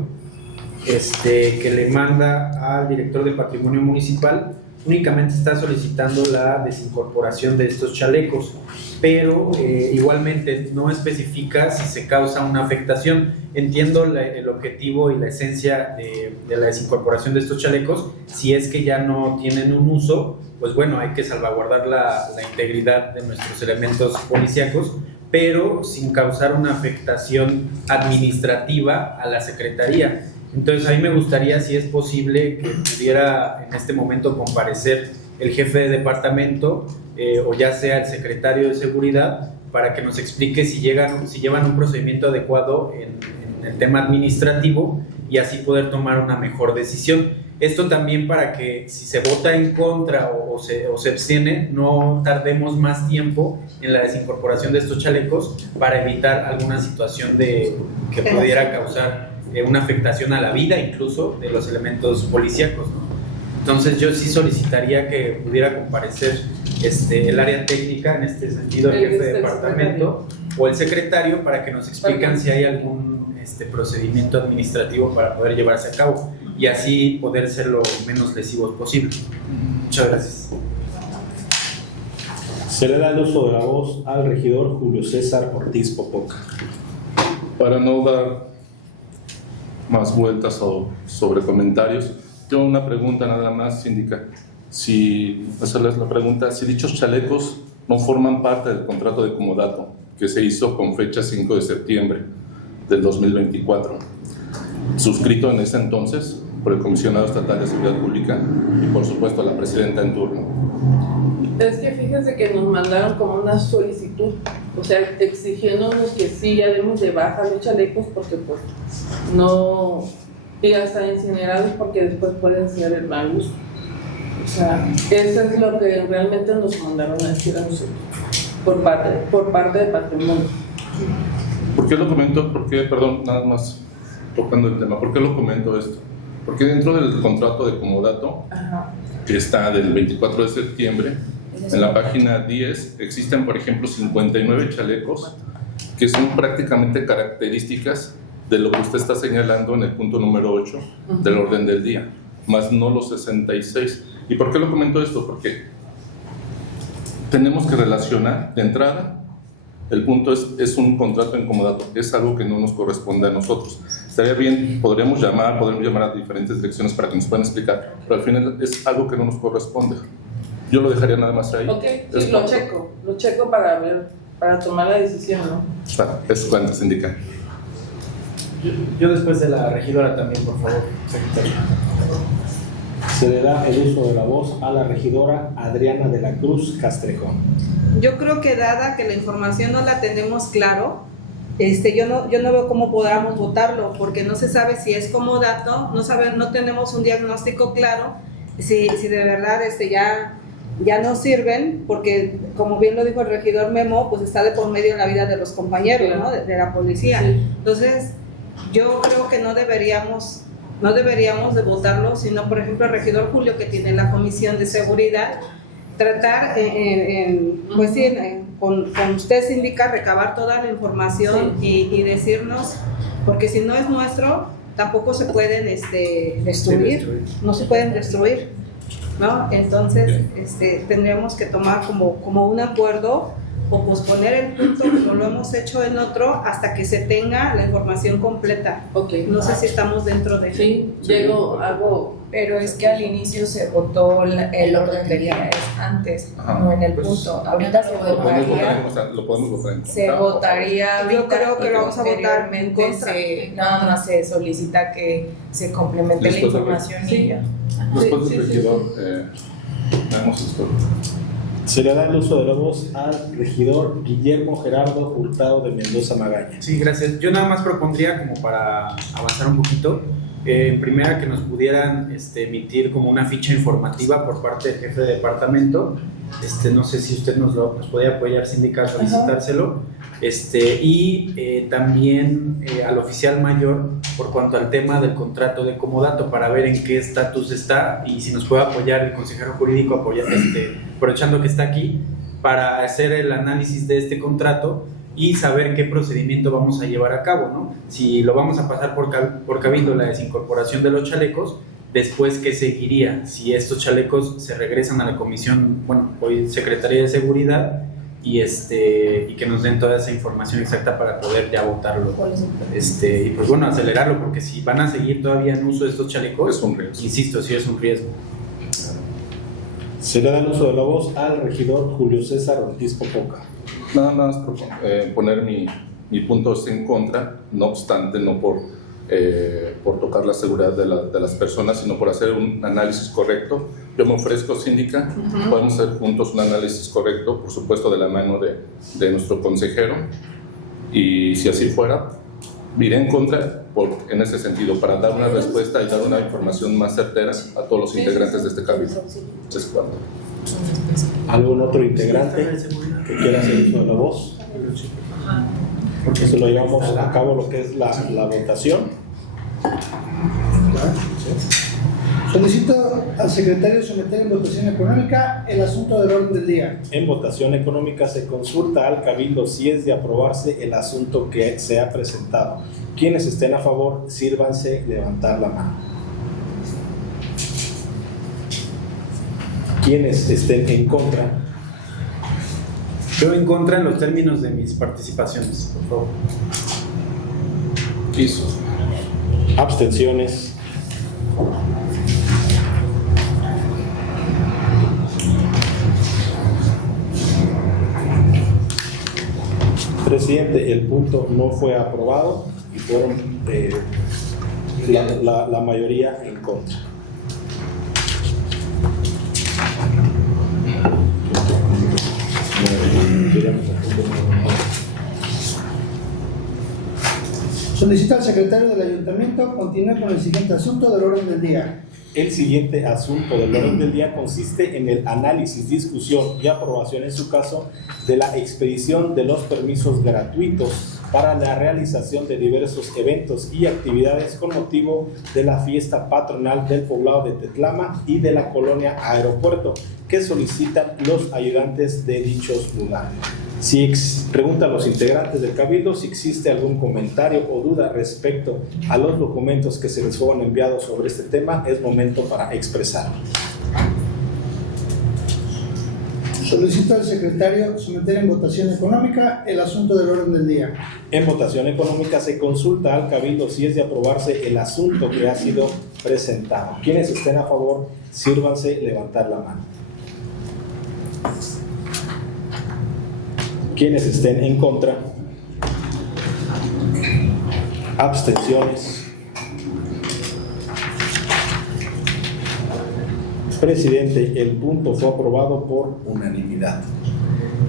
que le manda al director de patrimonio municipal, únicamente está solicitando la desincorporación de estos chalecos, pero igualmente no especifica si se causa una afectación. Entiendo el objetivo y la esencia de la desincorporación de estos chalecos. Si es que ya no tienen un uso, pues bueno, hay que salvaguardar la integridad de nuestros elementos policíacos, pero sin causar una afectación administrativa a la Secretaría. Entonces, a mí me gustaría, si es posible, que pudiera en este momento comparecer el jefe de departamento o ya sea el secretario de Seguridad para que nos explique si llevan un procedimiento adecuado en el tema administrativo y así poder tomar una mejor decisión. Esto también para que si se vota en contra o se abstiene, no tardemos más tiempo en la desincorporación de estos chalecos para evitar alguna situación que pudiera causar una afectación a la vida incluso de los elementos policíacos, ¿no? Entonces yo sí solicitaría que pudiera comparecer el área técnica, en este sentido el jefe de departamento o el secretario, para que nos expliquen si hay algún procedimiento administrativo para poder llevarse a cabo y así poder ser lo menos lesivos posible. Muchas gracias. Se le da el uso de la voz al regidor Julio César Ortiz Popoca. Para no dar más vueltas o sobre comentarios, tengo una pregunta nada más, síndica. Si hacerles la pregunta, si dichos chalecos no forman parte del contrato de comodato que se hizo con fecha 5 de septiembre del 2024, suscrito en ese entonces por el Comisionado Estatal de Seguridad Pública y por supuesto la presidenta en turno. Es que fíjense que nos mandaron como una solicitud, o sea, exigiéndonos que sí, ya demos de baja los chalecos porque pues no, y ya están incinerados porque después pueden ser el mal uso. O sea, eso es lo que realmente nos mandaron a decir a nosotros, por parte de Patrimonio. ¿Por qué lo comento? Perdón, nada más tocando el tema, ¿por qué lo comento esto? Porque dentro del contrato de comodato, que está del 24 de septiembre, en la página 10 existen, por ejemplo, 59 chalecos que son prácticamente características de lo que usted está señalando en el punto número 8 del orden del día, más no los 66. ¿Y por qué lo comento esto? Porque tenemos que relacionar de entrada. El punto es un contrato en comodato, es algo que no nos corresponde a nosotros. Estaría bien, podemos llamar a diferentes direcciones para que nos puedan explicar, pero al final es algo que no nos corresponde. Yo lo dejaría nada más ahí. Ok, sí, lo checo para ver, para tomar la decisión, ¿no? Es cuando se indica. Yo después de la regidora también, por favor, secretario. Se le da el uso de la voz a la regidora Adriana de la Cruz Castrejón. Yo creo que dada que la información no la tenemos claro, yo no veo cómo podamos votarlo, porque no se sabe si es comodato, no tenemos un diagnóstico claro, si de verdad ya no sirven, porque como bien lo dijo el regidor Memo, pues está de por medio en la vida de los compañeros, ¿no? de la policía. Sí. Entonces, yo creo que no deberíamos de votarlo, sino por ejemplo el regidor Julio, que tiene la comisión de seguridad, tratar con usted, síndica, recabar toda la información y decirnos, porque si no es nuestro, tampoco se pueden destruir, no se pueden destruir, ¿no? Entonces tendríamos que tomar como un acuerdo o posponer el punto, como lo hemos hecho en otro, hasta que se tenga la información completa. Okay. No sé si estamos dentro de... Sí, algo... Pero es que al inicio se votó el orden del día antes, no en el punto. Ahorita se votaría. Lo podemos votar en contra. Se votaría ahorita. Yo creo que lo vamos a votar en contra. Nada más se solicita que se complemente la información y ya. Después del regidor, vamos esto. Se le da el uso de la voz al regidor Guillermo Gerardo Hurtado de Mendoza Magaña. Sí, gracias. Yo nada más propondría, como para avanzar un poquito, primera que nos pudieran emitir como una ficha informativa por parte del jefe de departamento. No sé si usted nos podría apoyar, síndica, solicitárselo. Y también al oficial mayor por cuanto al tema del contrato de comodato, para ver en qué estatus está y si nos puede apoyar el consejero jurídico, aprovechando que está aquí, para hacer el análisis de este contrato y saber qué procedimiento vamos a llevar a cabo, ¿no? Si lo vamos a pasar por cabildo, la desincorporación de los chalecos, después qué seguiría, si estos chalecos se regresan a la comisión, hoy Secretaría de Seguridad, y que nos den toda esa información exacta para poder ya votarlo. Y pues acelerarlo, porque si van a seguir todavía en uso de estos chalecos, es un riesgo. Insisto, sí es un riesgo. Se le da el uso de la voz al regidor Julio César Ortiz Popoca. Nada más poner mi punto en contra, no obstante, no por tocar la seguridad de las personas, sino por hacer un análisis correcto. Yo me ofrezco, síndica, podemos hacer juntos un análisis correcto, por supuesto de la mano de nuestro consejero, y si así fuera, iré en contra en ese sentido, para dar una respuesta y dar una información más certera a todos los integrantes de este cabildo. ¿Algún otro integrante que quiera hacer uso de la voz? Porque se lo llevamos a cabo lo que es la votación. Solicito al secretario someter en votación económica el asunto del orden del día. En votación económica se consulta al cabildo si es de aprobarse el asunto que se ha presentado. Quienes estén a favor, sírvanse levantar la mano. Quienes estén en contra. Yo en contra en los términos de mis participaciones, por favor. Quiso. Abstenciones. Presidente, el punto no fue aprobado y fueron la mayoría en contra. Solicita al secretario del ayuntamiento continúe con el siguiente asunto del orden del día. El siguiente asunto del orden del día consiste en el análisis, discusión y aprobación en su caso de la expedición de los permisos gratuitos para la realización de diversos eventos y actividades con motivo de la fiesta patronal del poblado de Tetlama y de la colonia Aeropuerto que solicitan los ayudantes de dichos lugares. Pregunta a los integrantes del Cabildo si existe algún comentario o duda respecto a los documentos que se les fueron enviados sobre este tema. Es momento para expresarlo. Solicito al secretario someter en votación económica el asunto del orden del día. En votación económica se consulta al Cabildo si es de aprobarse el asunto que ha sido presentado. Quienes estén a favor, sírvanse levantar la mano. Quienes estén en contra, abstenciones. Presidente, el punto fue aprobado por unanimidad.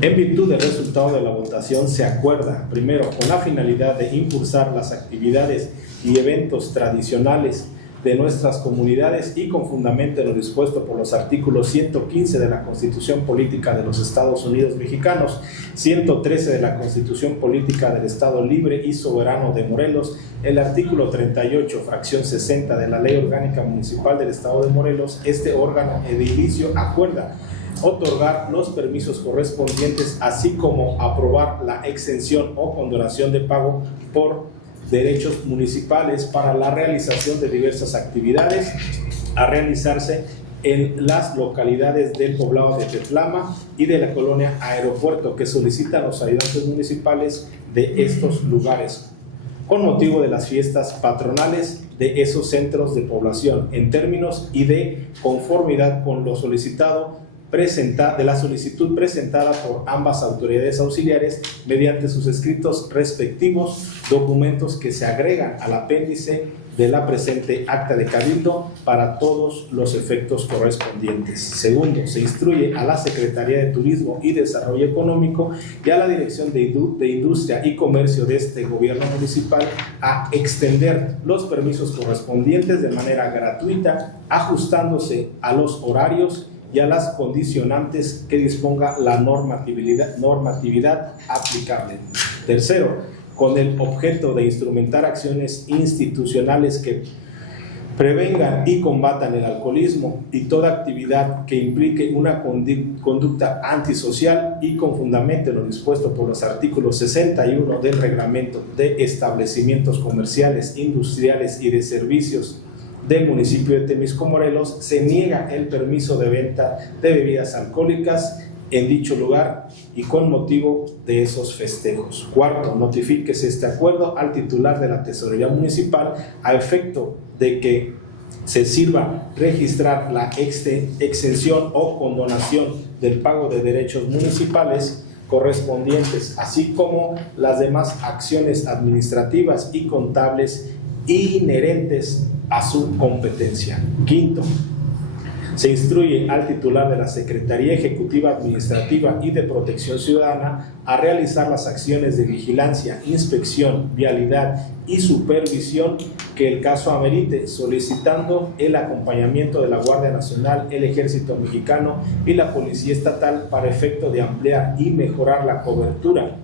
En virtud del resultado de la votación se acuerda, primero, con la finalidad de impulsar las actividades y eventos tradicionales de nuestras comunidades y con fundamento en lo dispuesto por los artículos 115 de la Constitución Política de los Estados Unidos Mexicanos, 113 de la Constitución Política del Estado Libre y Soberano de Morelos, el artículo 38, fracción 60 de la Ley Orgánica Municipal del Estado de Morelos, este órgano edilicio acuerda otorgar los permisos correspondientes, así como aprobar la exención o condonación de pago por derechos municipales para la realización de diversas actividades a realizarse en las localidades del poblado de Tetlama y de la colonia Aeropuerto que solicitan los ayudantes municipales de estos lugares con motivo de las fiestas patronales de esos centros de población en términos y de conformidad con lo solicitado de la solicitud presentada por ambas autoridades auxiliares mediante sus escritos respectivos, documentos que se agregan al apéndice de la presente acta de cabildo para todos los efectos correspondientes. Segundo, se instruye a la Secretaría de Turismo y Desarrollo Económico y a la Dirección de Industria y Comercio de este gobierno municipal a extender los permisos correspondientes de manera gratuita, ajustándose a los horarios y a las condicionantes que disponga la normatividad aplicable. Tercero, con el objeto de instrumentar acciones institucionales que prevengan y combatan el alcoholismo y toda actividad que implique una conducta antisocial y con fundamento en lo dispuesto por los artículos 61 del Reglamento de Establecimientos Comerciales, Industriales y de Servicios del municipio de Temisco, Morelos, se niega el permiso de venta de bebidas alcohólicas en dicho lugar y con motivo de esos festejos. Cuarto, notifíquese este acuerdo al titular de la Tesorería Municipal a efecto de que se sirva registrar la exención o condonación del pago de derechos municipales correspondientes, así como las demás acciones administrativas y contables inherentes a su competencia. Quinto, se instruye al titular de la Secretaría Ejecutiva Administrativa y de Protección Ciudadana a realizar las acciones de vigilancia, inspección, vialidad y supervisión que el caso amerite, solicitando el acompañamiento de la Guardia Nacional, el Ejército Mexicano y la Policía Estatal para efecto de ampliar y mejorar la cobertura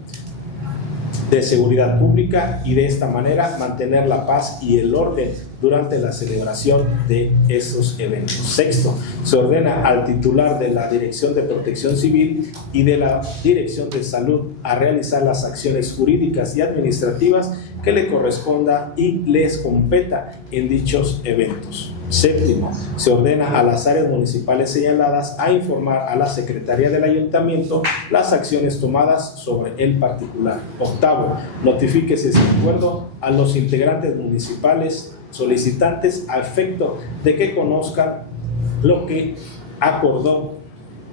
de seguridad pública y de esta manera mantener la paz y el orden durante la celebración de esos eventos. Sexto, se ordena al titular de la Dirección de Protección Civil y de la Dirección de Salud a realizar las acciones jurídicas y administrativas que le corresponda y les competa en dichos eventos. Séptimo, se ordena a las áreas municipales señaladas a informar a la Secretaría del Ayuntamiento las acciones tomadas sobre el particular. Octavo, notifíquese ese acuerdo a los integrantes municipales solicitantes a efecto de que conozcan lo que acordó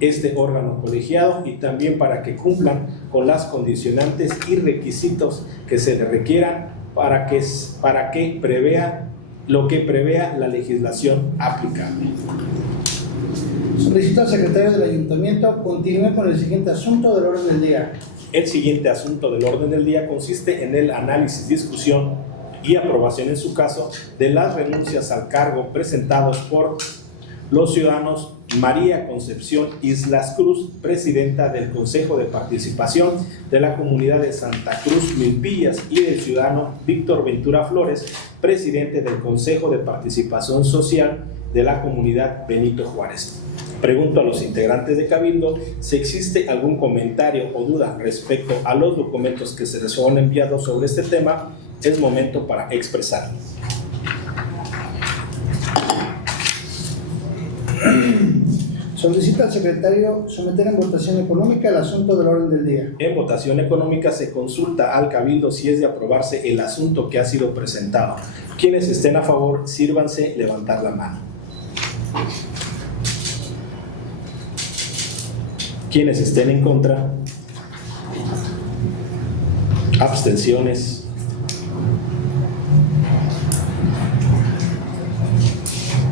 este órgano colegiado y también para que cumplan con las condicionantes y requisitos que se le requieran para que prevea lo que prevea la legislación aplicable. Solicito al secretario del Ayuntamiento continúe con el siguiente asunto del orden del día. El siguiente asunto del orden del día consiste en el análisis, discusión y aprobación en su caso de las renuncias al cargo presentados por los ciudadanos María Concepción Islas Cruz, presidenta del Consejo de Participación de la Comunidad de Santa Cruz Milpillas, y del ciudadano Víctor Ventura Flores, presidente del Consejo de Participación Social de la Comunidad Benito Juárez. Pregunto a los integrantes de Cabildo si existe algún comentario o duda respecto a los documentos que se les fueron enviados sobre este tema. Es momento para expresarlo. Solicita al secretario someter en votación económica el asunto del orden del día. En votación económica se consulta al Cabildo si es de aprobarse el asunto que ha sido presentado. Quienes estén a favor, sírvanse levantar la mano. Quienes estén en contra, abstenciones.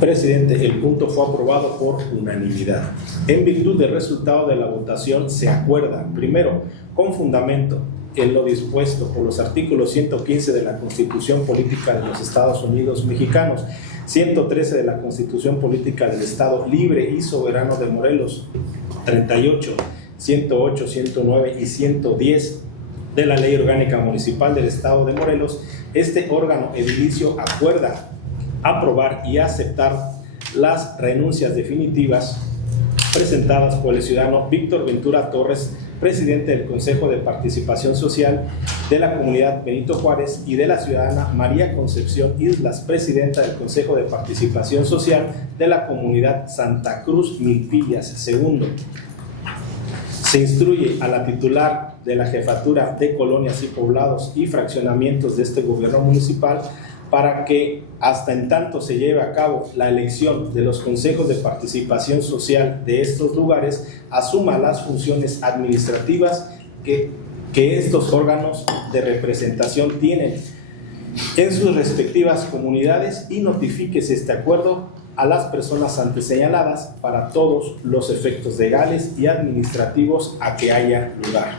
Presidente, el punto fue aprobado por unanimidad. En virtud del resultado de la votación se acuerda, primero, con fundamento en lo dispuesto por los artículos 115 de la Constitución Política de los Estados Unidos Mexicanos, 113 de la Constitución Política del Estado Libre y Soberano de Morelos, 38, 108, 109 y 110 de la Ley Orgánica Municipal del Estado de Morelos, este órgano edilicio acuerda aprobar y aceptar las renuncias definitivas presentadas por el ciudadano Víctor Ventura Torres, presidente del Consejo de Participación Social de la Comunidad Benito Juárez, y de la ciudadana María Concepción Islas, presidenta del Consejo de Participación Social de la Comunidad Santa Cruz Milpillas. Segundo, se instruye a la titular de la Jefatura de Colonias y Poblados y Fraccionamientos de este gobierno municipal para que hasta en tanto se lleve a cabo la elección de los consejos de participación social de estos lugares, asuma las funciones administrativas que estos órganos de representación tienen en sus respectivas comunidades y notifíquese este acuerdo a las personas antes señaladas para todos los efectos legales y administrativos a que haya lugar.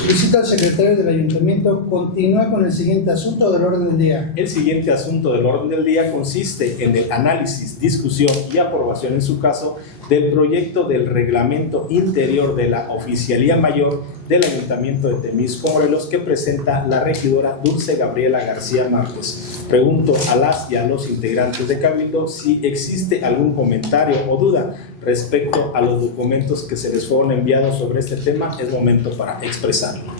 Solicita al secretario del Ayuntamiento continúa con el siguiente asunto del orden del día. El siguiente asunto del orden del día consiste en el análisis, discusión y aprobación en su caso del proyecto del reglamento interior de la Oficialía Mayor del Ayuntamiento de Temisco, Morelos, que presenta la regidora Dulce Gabriela García Márquez. Pregunto a las y a los integrantes de Cabildo si existe algún comentario o duda respecto a los documentos que se les fueron enviados sobre este tema. Es momento para expresarlo.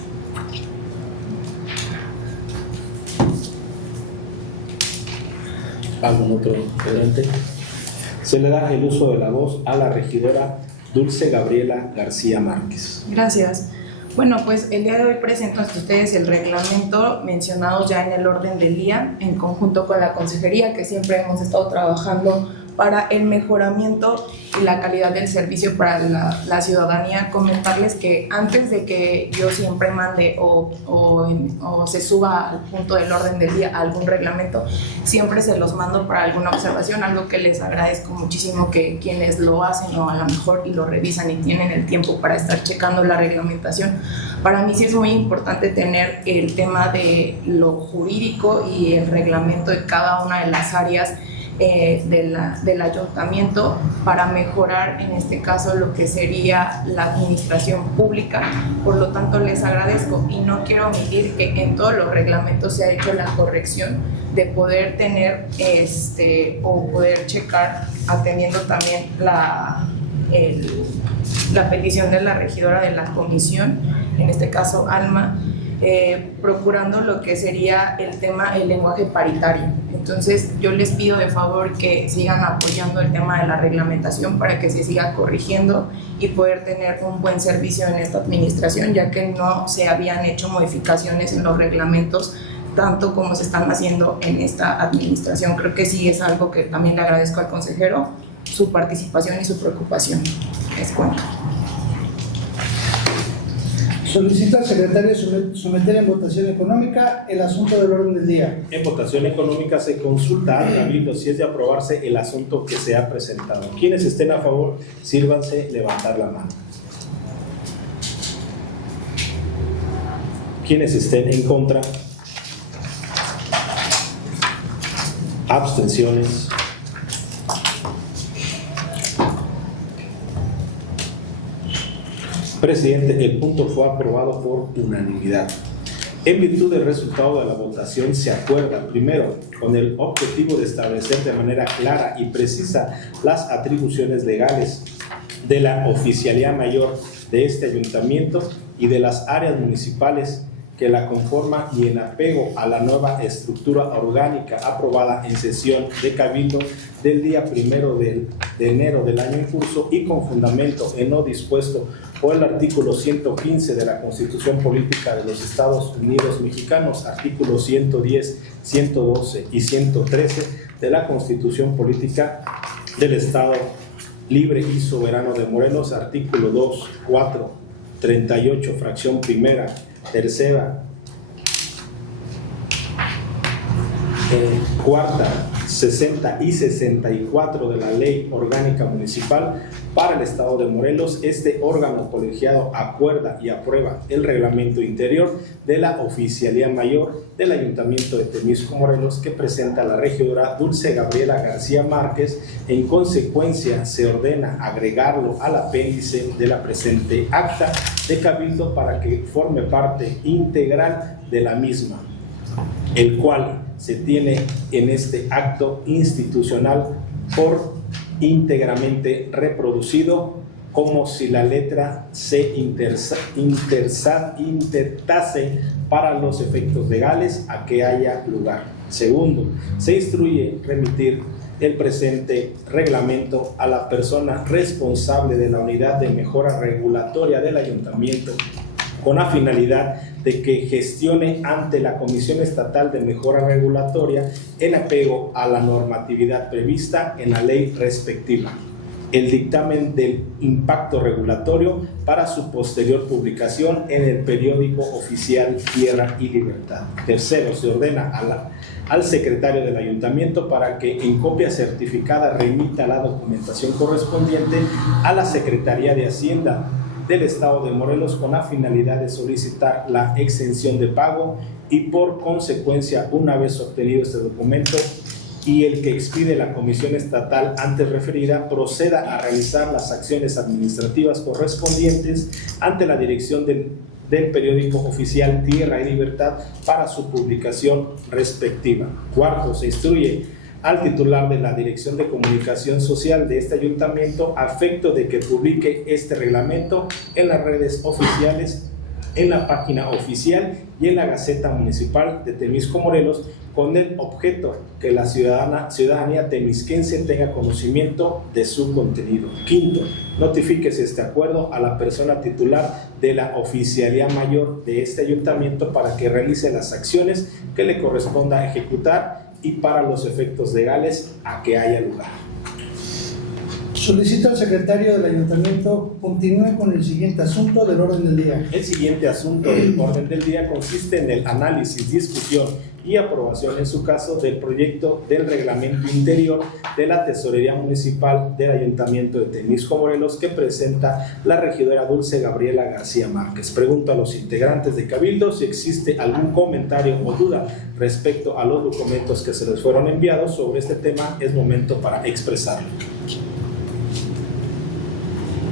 ¿Algún otro integrante? Se le da el uso de la voz a la regidora Dulce Gabriela García Márquez. Gracias. Bueno, pues el día de hoy presento ante ustedes el reglamento mencionado ya en el orden del día, en conjunto con la consejería, que siempre hemos estado trabajando para el mejoramiento y la calidad del servicio para la ciudadanía. Comentarles que antes de que yo siempre mande o se suba al punto del orden del día algún reglamento, siempre se los mando para alguna observación, algo que les agradezco muchísimo que quienes lo hacen o a lo mejor y lo revisan y tienen el tiempo para estar checando la reglamentación. Para mí sí es muy importante tener el tema de lo jurídico y el reglamento de cada una de las áreas del ayuntamiento para mejorar en este caso lo que sería la administración pública. Por lo tanto, les agradezco y no quiero omitir que en todos los reglamentos se ha hecho la corrección de poder tener o poder checar, atendiendo también la petición de la regidora de la comisión, en este caso Alma, procurando lo que sería el lenguaje paritario. Entonces yo les pido de favor que sigan apoyando el tema de la reglamentación para que se siga corrigiendo y poder tener un buen servicio en esta administración, ya que no se habían hecho modificaciones en los reglamentos tanto como se están haciendo en esta administración. Creo que sí es algo que también le agradezco al consejero, su participación y su preocupación. Les cuento. Solicita al secretario someter en votación económica el asunto del orden del día. En votación económica se consulta al Cabildo si es de aprobarse el asunto que se ha presentado. Quienes estén a favor, sírvanse levantar la mano. Quienes estén en contra, abstenciones. Presidente, el punto fue aprobado por unanimidad. En virtud del resultado de la votación se acuerda, primero, con el objetivo de establecer de manera clara y precisa las atribuciones legales de la Oficialía Mayor de este ayuntamiento y de las áreas municipales que la conforman, y en apego a la nueva estructura orgánica aprobada en sesión de Cabildo del día 1 de enero del año en curso, y con fundamento en lo dispuesto por el artículo 115 de la Constitución Política de los Estados Unidos Mexicanos, artículos 110, 112 y 113 de la Constitución Política del Estado Libre y Soberano de Morelos, artículo 2, 4, 38, fracción primera, tercera, cuarta, 60 y 64 de la Ley Orgánica Municipal para el Estado de Morelos. Este órgano colegiado acuerda y aprueba el reglamento interior de la Oficialía Mayor del Ayuntamiento de Temisco, Morelos, que presenta la regidora Dulce Gabriela García Márquez. En consecuencia, se ordena agregarlo al apéndice de la presente acta de Cabildo para que forme parte integral de la misma, el cual se tiene en este acto institucional por íntegramente reproducido, como si la letra se interpretase para los efectos legales a que haya lugar. Segundo, se instruye remitir el presente reglamento a la persona responsable de la unidad de mejora regulatoria del ayuntamiento, con la finalidad de que gestione ante la Comisión Estatal de Mejora Regulatoria en apego a la normatividad prevista en la ley respectiva, el dictamen del impacto regulatorio para su posterior publicación en el periódico oficial Tierra y Libertad. Tercero, se ordena al secretario del ayuntamiento para que en copia certificada remita la documentación correspondiente a la Secretaría de Hacienda del Estado de Morelos, con la finalidad de solicitar la exención de pago, y por consecuencia, una vez obtenido este documento y el que expide la Comisión Estatal antes referida, proceda a realizar las acciones administrativas correspondientes ante la dirección del periódico oficial Tierra y Libertad para su publicación respectiva. Cuarto, se instruye al titular de la Dirección de Comunicación Social de este ayuntamiento a efecto de que publique este reglamento en las redes oficiales, en la página oficial y en la Gaceta Municipal de Temisco, Morelos, con el objeto que la ciudadanía temisquense tenga conocimiento de su contenido. Quinto, notifíquese este acuerdo a la persona titular de la Oficialía Mayor de este ayuntamiento para que realice las acciones que le corresponda ejecutar y para los efectos legales a que haya lugar. Solicito al secretario del Ayuntamiento continúe con el siguiente asunto del orden del día. El siguiente asunto del orden del día consiste en el análisis, discusión y aprobación, en su caso, del proyecto del reglamento interior de la Tesorería Municipal del Ayuntamiento de Temisco, Morelos, que presenta la regidora Dulce Gabriela García Márquez. Pregunto a los integrantes de Cabildo si existe algún comentario o duda respecto a los documentos que se les fueron enviados sobre este tema. Es momento para expresarlo.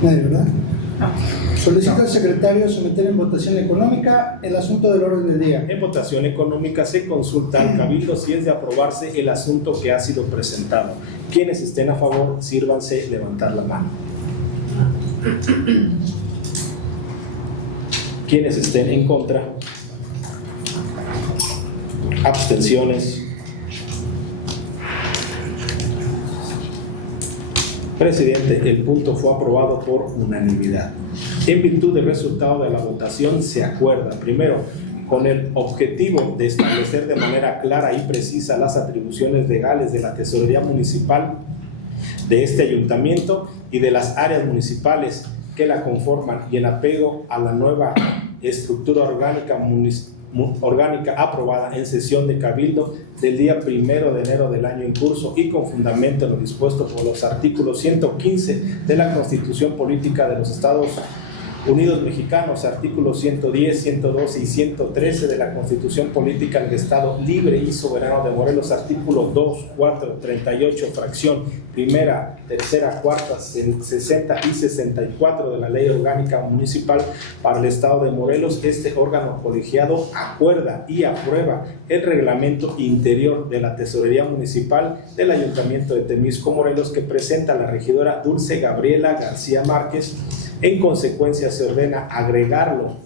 Nadie, ¿verdad? Solicito al secretario someter en votación económica el asunto del orden del día. En votación económica se consulta al Cabildo si es de aprobarse el asunto que ha sido presentado. Quienes estén a favor, sírvanse levantar la mano. Quienes estén en contra, abstenciones. Presidente, el punto fue aprobado por unanimidad. En virtud del resultado de la votación, se acuerda, primero, con el objetivo de establecer de manera clara y precisa las atribuciones legales de la Tesorería Municipal de este ayuntamiento y de las áreas municipales que la conforman, y en apego a la nueva estructura orgánica aprobada en sesión de Cabildo del día 1 de enero del año en curso, y con fundamento en lo dispuesto por los artículos 115 de la Constitución Política de los Estados Unidos Mexicanos, artículos 110, 112 y 113 de la Constitución Política del Estado Libre y Soberano de Morelos, artículos 2, 4, 38, fracción primera, tercera, cuarta, 60 y 64 de la Ley Orgánica Municipal para el Estado de Morelos. Este órgano colegiado acuerda y aprueba el reglamento interior de la Tesorería Municipal del Ayuntamiento de Temisco, Morelos, que presenta la regidora Dulce Gabriela García Márquez. En consecuencia, se ordena agregarlo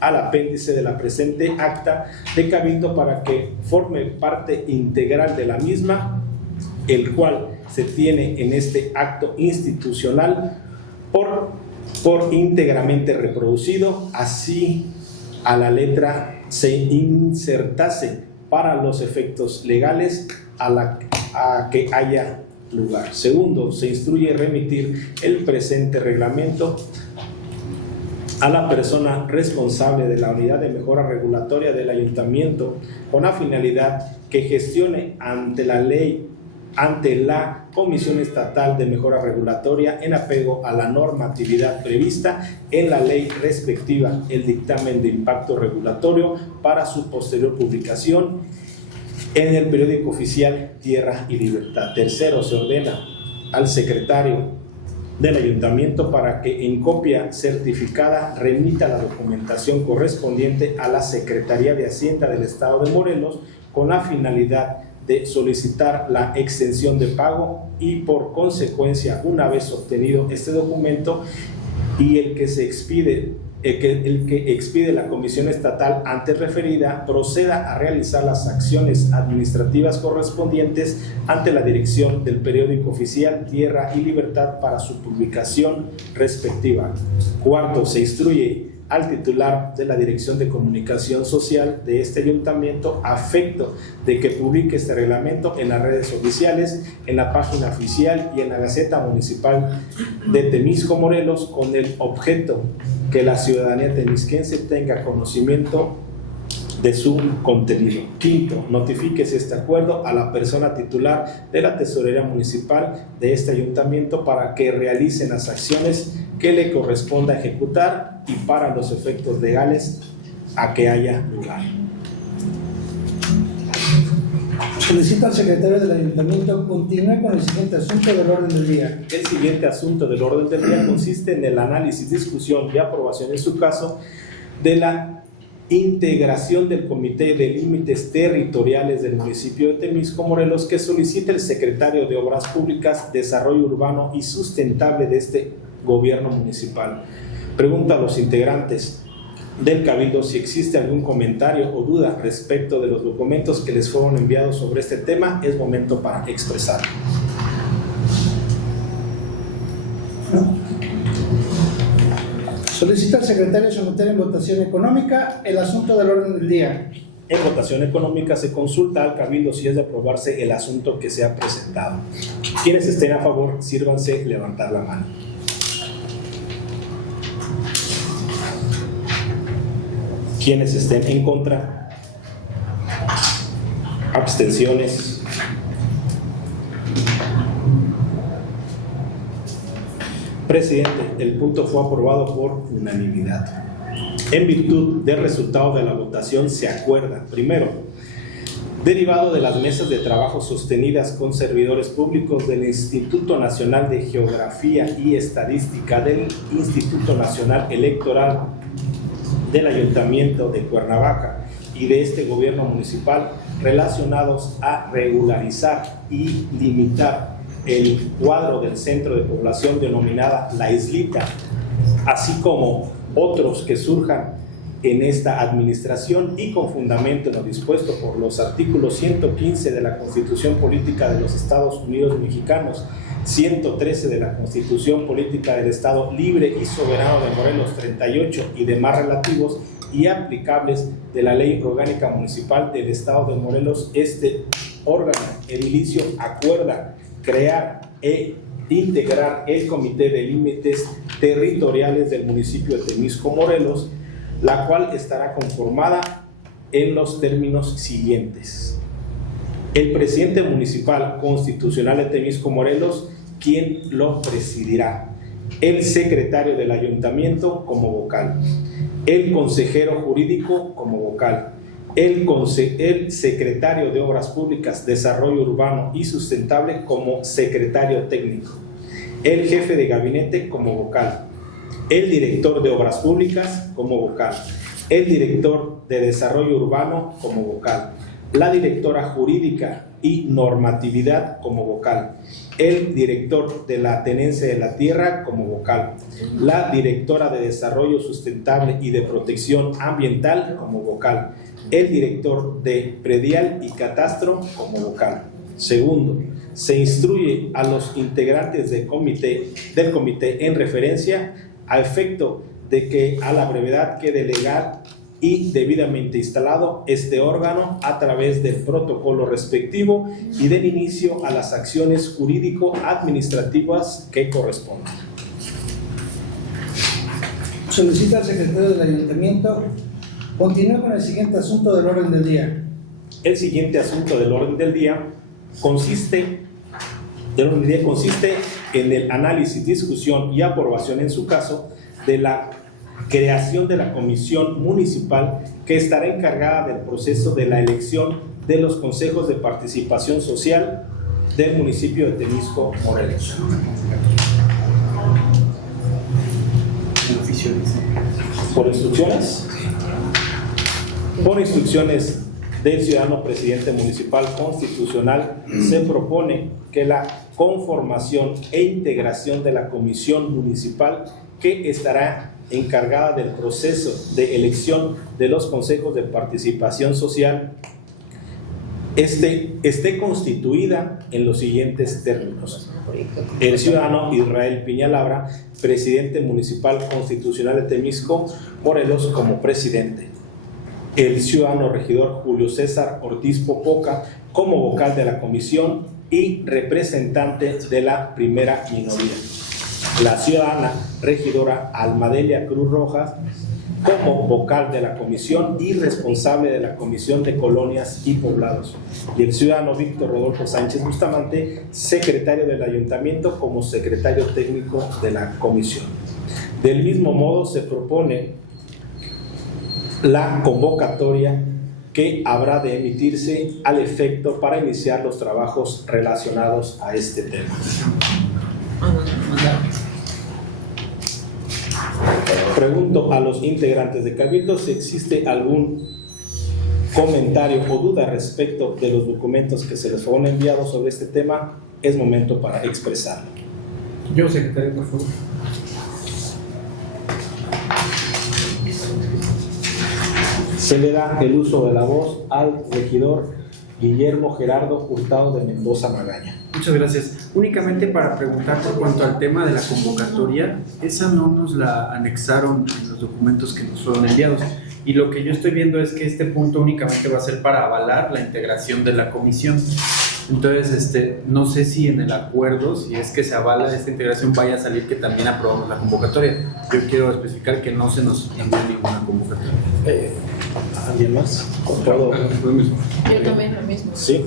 al apéndice de la presente acta de Cabildo para que forme parte integral de la misma, el cual se tiene en este acto institucional por íntegramente reproducido, así a la letra se insertase para los efectos legales a que haya lugar. Segundo, se instruye remitir el presente reglamento a la persona responsable de la unidad de mejora regulatoria del ayuntamiento, con la finalidad que gestione ante la Comisión Estatal de Mejora Regulatoria, en apego a la normatividad prevista en la ley respectiva, el dictamen de impacto regulatorio para su posterior publicación en el periódico oficial Tierra y Libertad. Tercero, se ordena al secretario del ayuntamiento para que en copia certificada remita la documentación correspondiente a la Secretaría de Hacienda del Estado de Morelos, con la finalidad de solicitar la exención de pago, y por consecuencia, una vez obtenido este documento y el que expide la Comisión Estatal antes referida, proceda a realizar las acciones administrativas correspondientes ante la dirección del periódico oficial Tierra y Libertad para su publicación respectiva. Cuarto, se instruye al titular de la Dirección de Comunicación Social de este ayuntamiento a efecto de que publique este reglamento en las redes oficiales, en la página oficial y en la Gaceta Municipal de Temisco, Morelos, con el objeto que la ciudadanía temisquense tenga conocimiento de su contenido. Quinto, notifíquese este acuerdo a la persona titular de la Tesorería Municipal de este ayuntamiento para que realicen las acciones que le corresponda ejecutar y para los efectos legales a que haya lugar. Solicito al secretario del ayuntamiento continúe con el siguiente asunto del orden del día. El siguiente asunto del orden del día consiste en el análisis, discusión y aprobación, en su caso, de la integración del Comité de Límites Territoriales del municipio de Temisco, Morelos, que solicita el secretario de Obras Públicas, Desarrollo Urbano y Sustentable de este gobierno municipal. Pregunta a los integrantes del Cabildo si existe algún comentario o duda respecto de los documentos que les fueron enviados sobre este tema. Es momento para expresarlo. Solicito al secretario someter en votación económica el asunto del orden del día. En votación económica se consulta al Cabildo si es de aprobarse el asunto que se ha presentado. Quienes estén a favor, sírvanse levantar la mano. Quienes estén en contra, abstenciones. Presidente, el punto fue aprobado por unanimidad. En virtud del resultado de la votación se acuerda, primero, derivado de las mesas de trabajo sostenidas con servidores públicos del Instituto Nacional de Geografía y Estadística, del Instituto Nacional Electoral, del Ayuntamiento de Cuernavaca y de este gobierno municipal, relacionados a regularizar y limitar el cuadro del centro de población denominada La Islita, así como otros que surjan en esta administración, y con fundamento en lo dispuesto por los artículos 115 de la Constitución Política de los Estados Unidos Mexicanos, 113 de la Constitución Política del Estado Libre y Soberano de Morelos 38 y demás relativos y aplicables de la Ley Orgánica Municipal del Estado de Morelos, este órgano edilicio acuerda crear e integrar el Comité de Límites Territoriales del municipio de Temisco, Morelos, la cual estará conformada en los términos siguientes: el presidente municipal constitucional de Temisco, Morelos, quien lo presidirá; el secretario del ayuntamiento como vocal; el consejero jurídico como vocal; el secretario de Obras Públicas, Desarrollo Urbano y Sustentable como secretario técnico; el jefe de gabinete como vocal; el director de Obras Públicas como vocal; el director de Desarrollo Urbano como vocal; la directora jurídica y normatividad como vocal; el director de la tenencia de la tierra como vocal; la directora de Desarrollo Sustentable y de Protección Ambiental como vocal; el director de Predial y Catastro como vocal. Segundo, se instruye a los integrantes del comité en referencia a efecto de que a la brevedad quede legal y debidamente instalado este órgano a través del protocolo respectivo y del inicio a las acciones jurídico-administrativas que correspondan. Solicita al secretario del ayuntamiento continúe con el siguiente asunto del orden del día. El siguiente asunto del orden del día consiste en el análisis, discusión y aprobación, en su caso, de la creación de la comisión municipal que estará encargada del proceso de la elección de los consejos de participación social del municipio de Temisco, Morelos. Por instrucciones del ciudadano presidente municipal constitucional, se propone que la conformación e integración de la comisión municipal que estará encargada del proceso de elección de los consejos de participación social esté constituida en los siguientes términos: el ciudadano Israel Piña Labra, presidente municipal constitucional de Temisco, Morelos, como presidente; el ciudadano regidor Julio César Ortiz Popoca como vocal de la comisión y representante de la primera minoría; la ciudadana regidora Almadelia Cruz Rojas como vocal de la comisión y responsable de la Comisión de Colonias y Poblados; y el ciudadano Víctor Rodolfo Sánchez Bustamante, secretario del ayuntamiento, como secretario técnico de la comisión. Del mismo modo, se propone la convocatoria que habrá de emitirse al efecto para iniciar los trabajos relacionados a este tema. Pregunto a los integrantes de Cabildo si existe algún comentario o duda respecto de los documentos que se les fueron enviados sobre este tema. Es momento para expresarlo. Yo, secretario, por favor. Se le da el uso de la voz al regidor Guillermo Gerardo Hurtado de Mendoza Magaña. Muchas gracias. Únicamente para preguntar por cuanto al tema de la convocatoria, esa no nos la anexaron en los documentos que nos fueron enviados. y lo que yo estoy viendo es que este punto únicamente va a ser para avalar la integración de la comisión. Entonces, no sé si en el acuerdo, si es que se avala esta integración, vaya a salir que también aprobamos la convocatoria. Yo quiero especificar que no se nos envió ninguna convocatoria. ¿Alguien más? Con todo. Yo también lo mismo. Sí.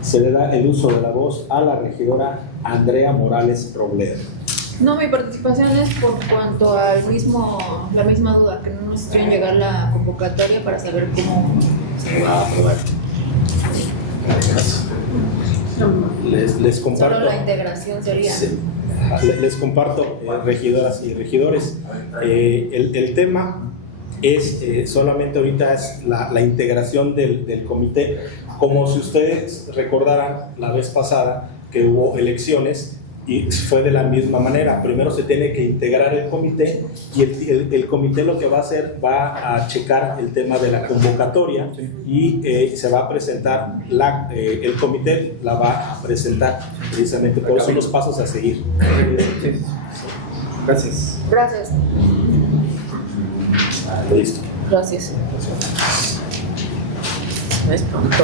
Se le da el uso de la voz a la regidora Andrea Morales Robledo. No, mi participación es por cuanto al la misma duda, que no nos hicieron llegar la convocatoria para saber cómo se va a aprobar. Les comparto. Solo la integración sería. Sí. Les comparto, regidoras y regidores. El tema es solamente ahorita es la integración del comité. Como si ustedes recordaran la vez pasada que hubo elecciones y fue de la misma manera. Primero se tiene que integrar el comité y el comité lo que va a hacer va a checar el tema de la convocatoria y se va a presentar, el comité la va a presentar precisamente. Por eso son los pasos a seguir. Gracias. Gracias. Listo. Gracias. Es pronto.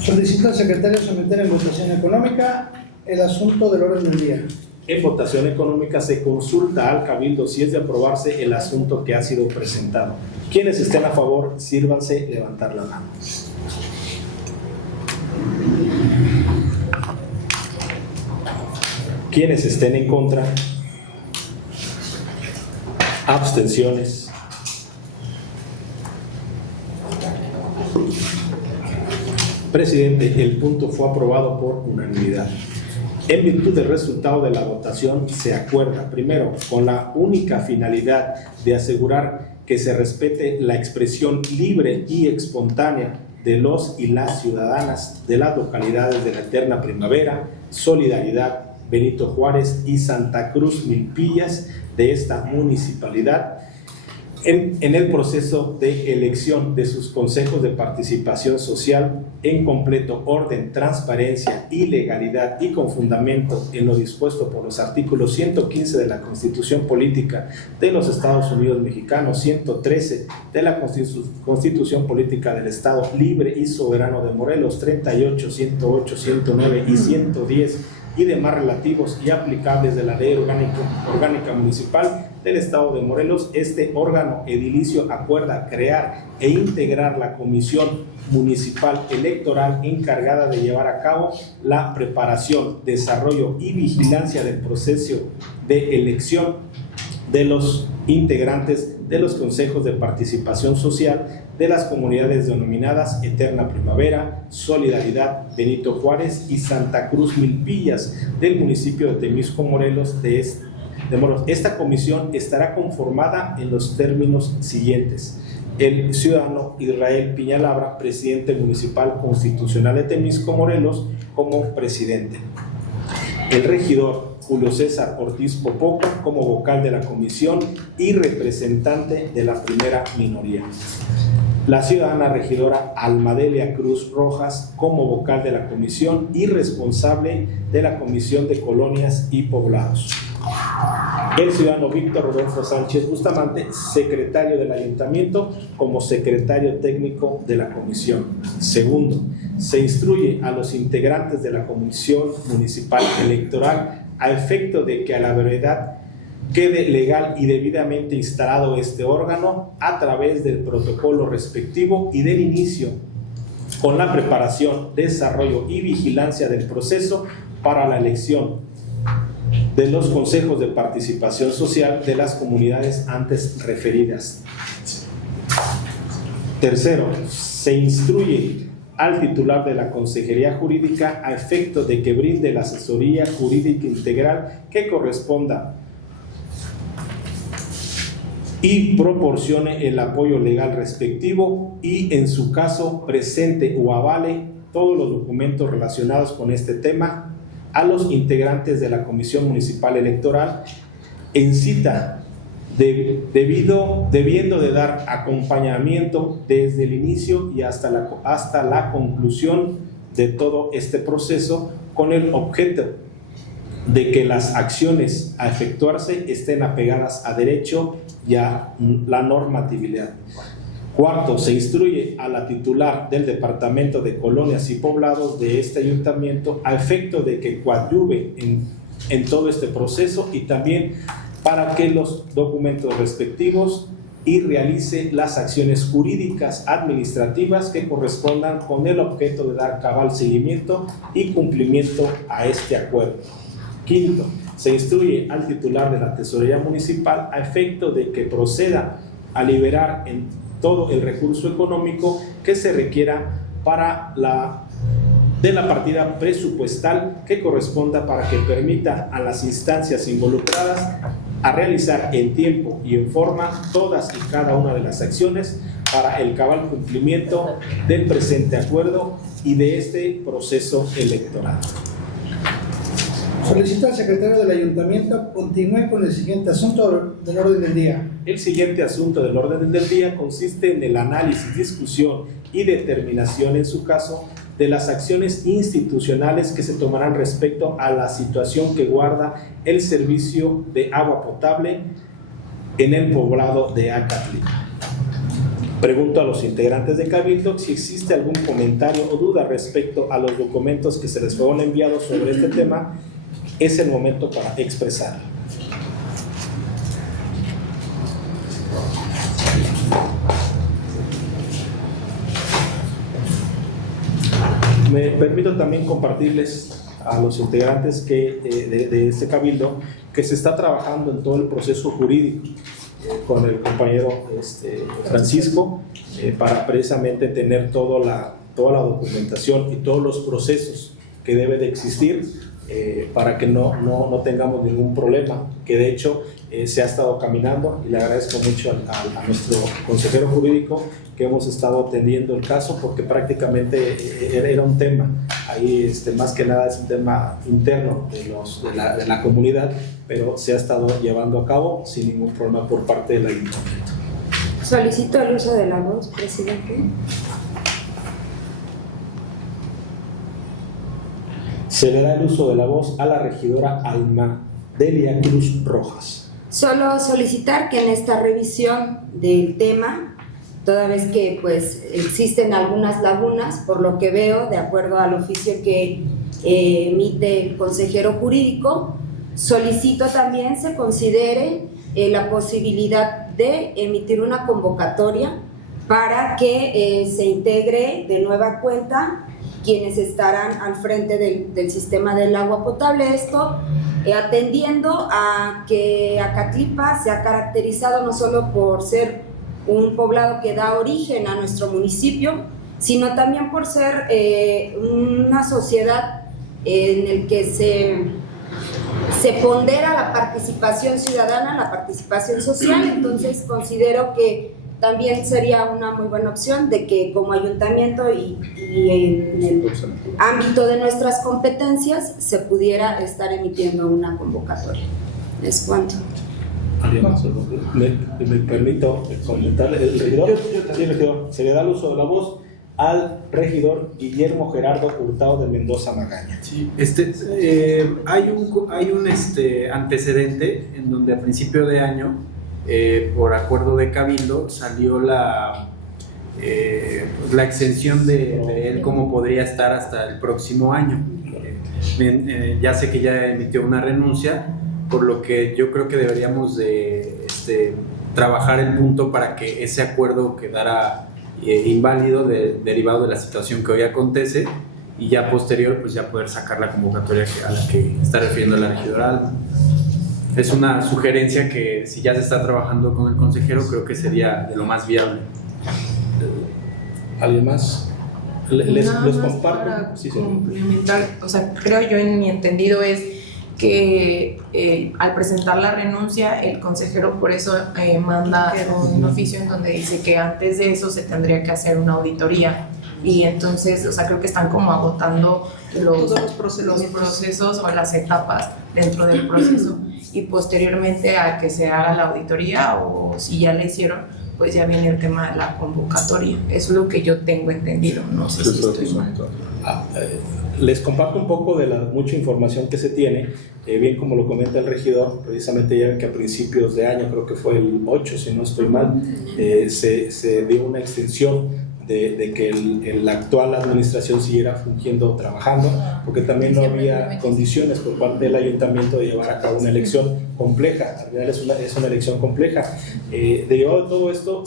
Solicito al secretario someter en votación económica el asunto del orden del día. En votación económica se consulta al Cabildo si es de aprobarse el asunto que ha sido presentado. Quienes estén a favor, sírvanse levantar la mano. Quienes estén en contra, abstenciones. Presidente, el punto fue aprobado por unanimidad. En virtud del resultado de la votación, se acuerda, primero, con la única finalidad de asegurar que se respete la expresión libre y espontánea de los y las ciudadanas de las localidades de la Eterna Primavera, Solidaridad, Benito Juárez y Santa Cruz Milpillas de esta municipalidad, en el proceso de elección de sus consejos de participación social en completo orden, transparencia y legalidad y con fundamento en lo dispuesto por los artículos 115 de la Constitución Política de los Estados Unidos Mexicanos, 113 de la Constitución Política del Estado Libre y Soberano de Morelos, 38, 108, 109 y 110 y demás relativos y aplicables de la Ley Orgánica Municipal del Estado de Morelos. Este órgano edilicio acuerda crear e integrar la Comisión Municipal Electoral encargada de llevar a cabo la preparación, desarrollo y vigilancia del proceso de elección de los integrantes de los consejos de participación social de las comunidades denominadas Eterna Primavera, Solidaridad, Benito Juárez y Santa Cruz Milpillas del municipio de Temisco, Morelos, de Morelos. Esta comisión estará conformada en los términos siguientes: el ciudadano Israel Piñalabra, presidente municipal constitucional de Temisco, Morelos, como presidente; el regidor Julio César Ortiz Popoca como vocal de la comisión y representante de la primera minoría; la ciudadana regidora Almadelia Cruz Rojas como vocal de la comisión y responsable de la Comisión de Colonias y Poblados; el ciudadano Víctor Rodolfo Sánchez Bustamante, secretario del ayuntamiento, como secretario técnico de la comisión. Segundo, se instruye a los integrantes de la Comisión Municipal Electoral a efecto de que a la brevedad quede legal y debidamente instalado este órgano a través del protocolo respectivo y del inicio con la preparación, desarrollo y vigilancia del proceso para la elección de los consejos de participación social de las comunidades antes referidas. Tercero, se instruye al titular de la Consejería Jurídica a efecto de que brinde la asesoría jurídica integral que corresponda y proporcione el apoyo legal respectivo y, en su caso, presente o avale todos los documentos relacionados con este tema a los integrantes de la Comisión Municipal Electoral en cita, debiendo de dar acompañamiento desde el inicio y hasta la conclusión de todo este proceso, con el objeto de que las acciones a efectuarse estén apegadas a derecho y a la normatividad. Cuarto, se instruye a la titular del Departamento de Colonias y Poblados de este ayuntamiento a efecto de que coadyuve en todo este proceso y también para que los documentos respectivos y realice las acciones jurídicas administrativas que correspondan con el objeto de dar cabal seguimiento y cumplimiento a este acuerdo. Quinto, se instruye al titular de la Tesorería Municipal a efecto de que proceda a liberar en todo el recurso económico que se requiera para de la partida presupuestal que corresponda para que permita a las instancias involucradas a realizar en tiempo y en forma todas y cada una de las acciones para el cabal cumplimiento del presente acuerdo y de este proceso electoral. Solicito al secretario del ayuntamiento continúe con el siguiente asunto del orden del día. El siguiente asunto del orden del día consiste en el análisis, discusión y determinación, en su caso, de las acciones institucionales que se tomarán respecto a la situación que guarda el servicio de agua potable en el poblado de Acatlipa. Pregunto a los integrantes de Cabildo si existe algún comentario o duda respecto a los documentos que se les fueron enviados sobre este tema. Es el momento para expresarlo. Me permito también compartirles a los integrantes de este cabildo que se está trabajando en todo el proceso jurídico con el compañero Francisco para precisamente tener toda la documentación y todos los procesos que debe de existir para que no tengamos ningún problema, que de hecho se ha estado caminando, y le agradezco mucho a nuestro consejero jurídico que hemos estado atendiendo el caso, porque prácticamente era un tema ahí, más que nada es un tema interno de la comunidad, pero se ha estado llevando a cabo sin ningún problema por parte del ayuntamiento. Solicito el uso de la voz, presidente. Se le da el uso de la voz a la regidora Alma Delia Cruz Rojas. Solo solicitar que en esta revisión del tema, toda vez que pues existen algunas lagunas, por lo que veo, de acuerdo al oficio que emite el consejero jurídico, solicito también se considere la posibilidad de emitir una convocatoria para que se integre de nueva cuenta quienes estarán al frente del sistema del agua potable. Esto atendiendo a que Acatlipa se ha caracterizado no solo por ser un poblado que da origen a nuestro municipio, sino también por ser una sociedad en el que se pondera la participación ciudadana, la participación social. Entonces considero que también sería una muy buena opción de que como ayuntamiento y en el ámbito de nuestras competencias se pudiera estar emitiendo una convocatoria. Es cuanto. Me permito comentar, el regidor, regidor, se le da el uso de la voz al regidor Guillermo Gerardo Hurtado de Mendoza Magaña. Sí, hay un antecedente en donde a principio de año, por acuerdo de Cabildo, salió la exención de él como podría estar hasta el próximo año. Ya sé que ya emitió una renuncia, por lo que yo creo que deberíamos de trabajar el punto para que ese acuerdo quedara inválido derivado de la situación que hoy acontece, y ya posterior pues ya poder sacar la convocatoria a la que está refiriendo la regidora Alma. Es una sugerencia que si ya se está trabajando con el consejero, creo que sería de lo más viable. ¿Alguien más? Les comparto. Para sí, complementar, o sea, creo yo en mi entendido es que al presentar la renuncia, el consejero por eso manda un oficio en donde dice que antes de eso se tendría que hacer una auditoría. Y entonces, o sea, creo que están como agotando los procesos o las etapas dentro del proceso, y posteriormente a que se haga la auditoría, o si ya la hicieron, pues ya viene el tema de la convocatoria. Eso es lo que yo tengo entendido, no sé si estoy mal. Les comparto un poco de la mucha información que se tiene, bien como lo comenta el regidor, precisamente ya ven que a principios de año, creo que fue el 8, si no estoy mal, se dio una extensión de que la actual administración siguiera fungiendo, trabajando, porque también no había condiciones por parte del ayuntamiento de llevar a cabo una elección compleja. Al final es una elección compleja. Derivado de todo esto,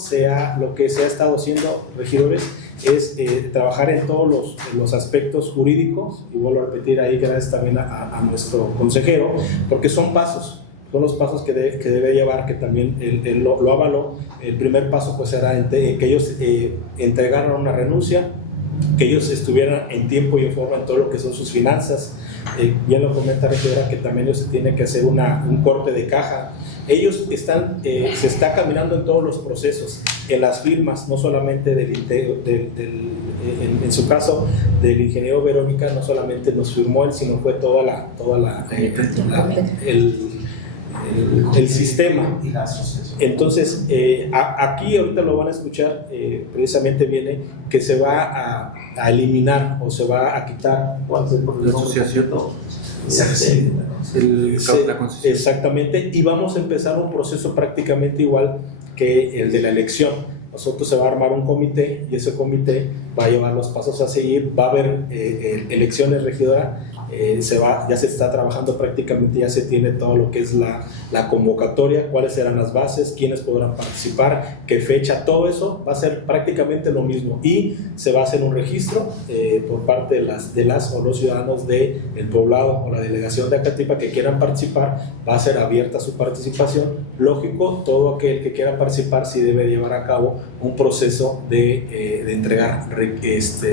lo que se ha estado haciendo, regidores, es trabajar en todos los aspectos jurídicos, y vuelvo a repetir ahí gracias también a nuestro consejero, porque son los pasos que debe llevar, que también él lo avaló. El primer paso pues era que ellos entregaran una renuncia, que ellos estuvieran en tiempo y en forma en todo lo que son sus finanzas. Bien lo comenta la regidora, que también ellos tienen que hacer un corte de caja. Ellos se está caminando en todos los procesos, en las firmas, no solamente en su caso del ingeniero Verónica, no solamente nos firmó él, sino fue el sistema. Entonces, aquí ahorita lo van a escuchar, precisamente viene que se va a eliminar o se va a quitar la asociación, la concesión. Exactamente, y vamos a empezar un proceso prácticamente igual que el de la elección. Nosotros se va a armar un comité, y ese comité va a llevar los pasos a seguir. Va a haber elecciones, regidora. Ya se está trabajando prácticamente, ya se tiene todo lo que es la convocatoria, cuáles serán las bases, quiénes podrán participar, qué fecha, todo eso va a ser prácticamente lo mismo, y se va a hacer un registro por parte de las o los ciudadanos del poblado o la delegación de Acatlipa que quieran participar. Va a ser abierta su participación. Lógico, todo aquel que quiera participar sí debe llevar a cabo un proceso de entregar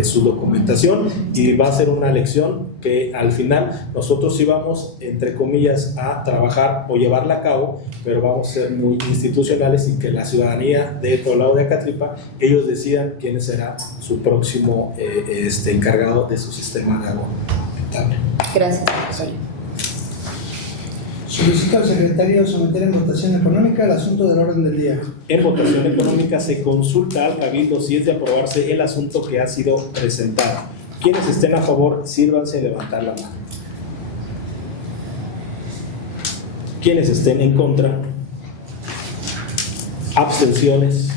su documentación, y va a ser una elección que al final nosotros sí vamos, entre comillas, a trabajar o llevarla a cabo, pero vamos a ser muy institucionales, y que la ciudadanía del poblado de Acatlipa, ellos decidan quién será su próximo encargado de su sistema de agua potable. Gracias. Solicito al secretario someter en votación económica el asunto del orden del día. En votación económica se consulta al cabildo si es de aprobarse el asunto que ha sido presentado. Quienes estén a favor, sírvanse levantar la mano. Quienes estén en contra, abstenciones.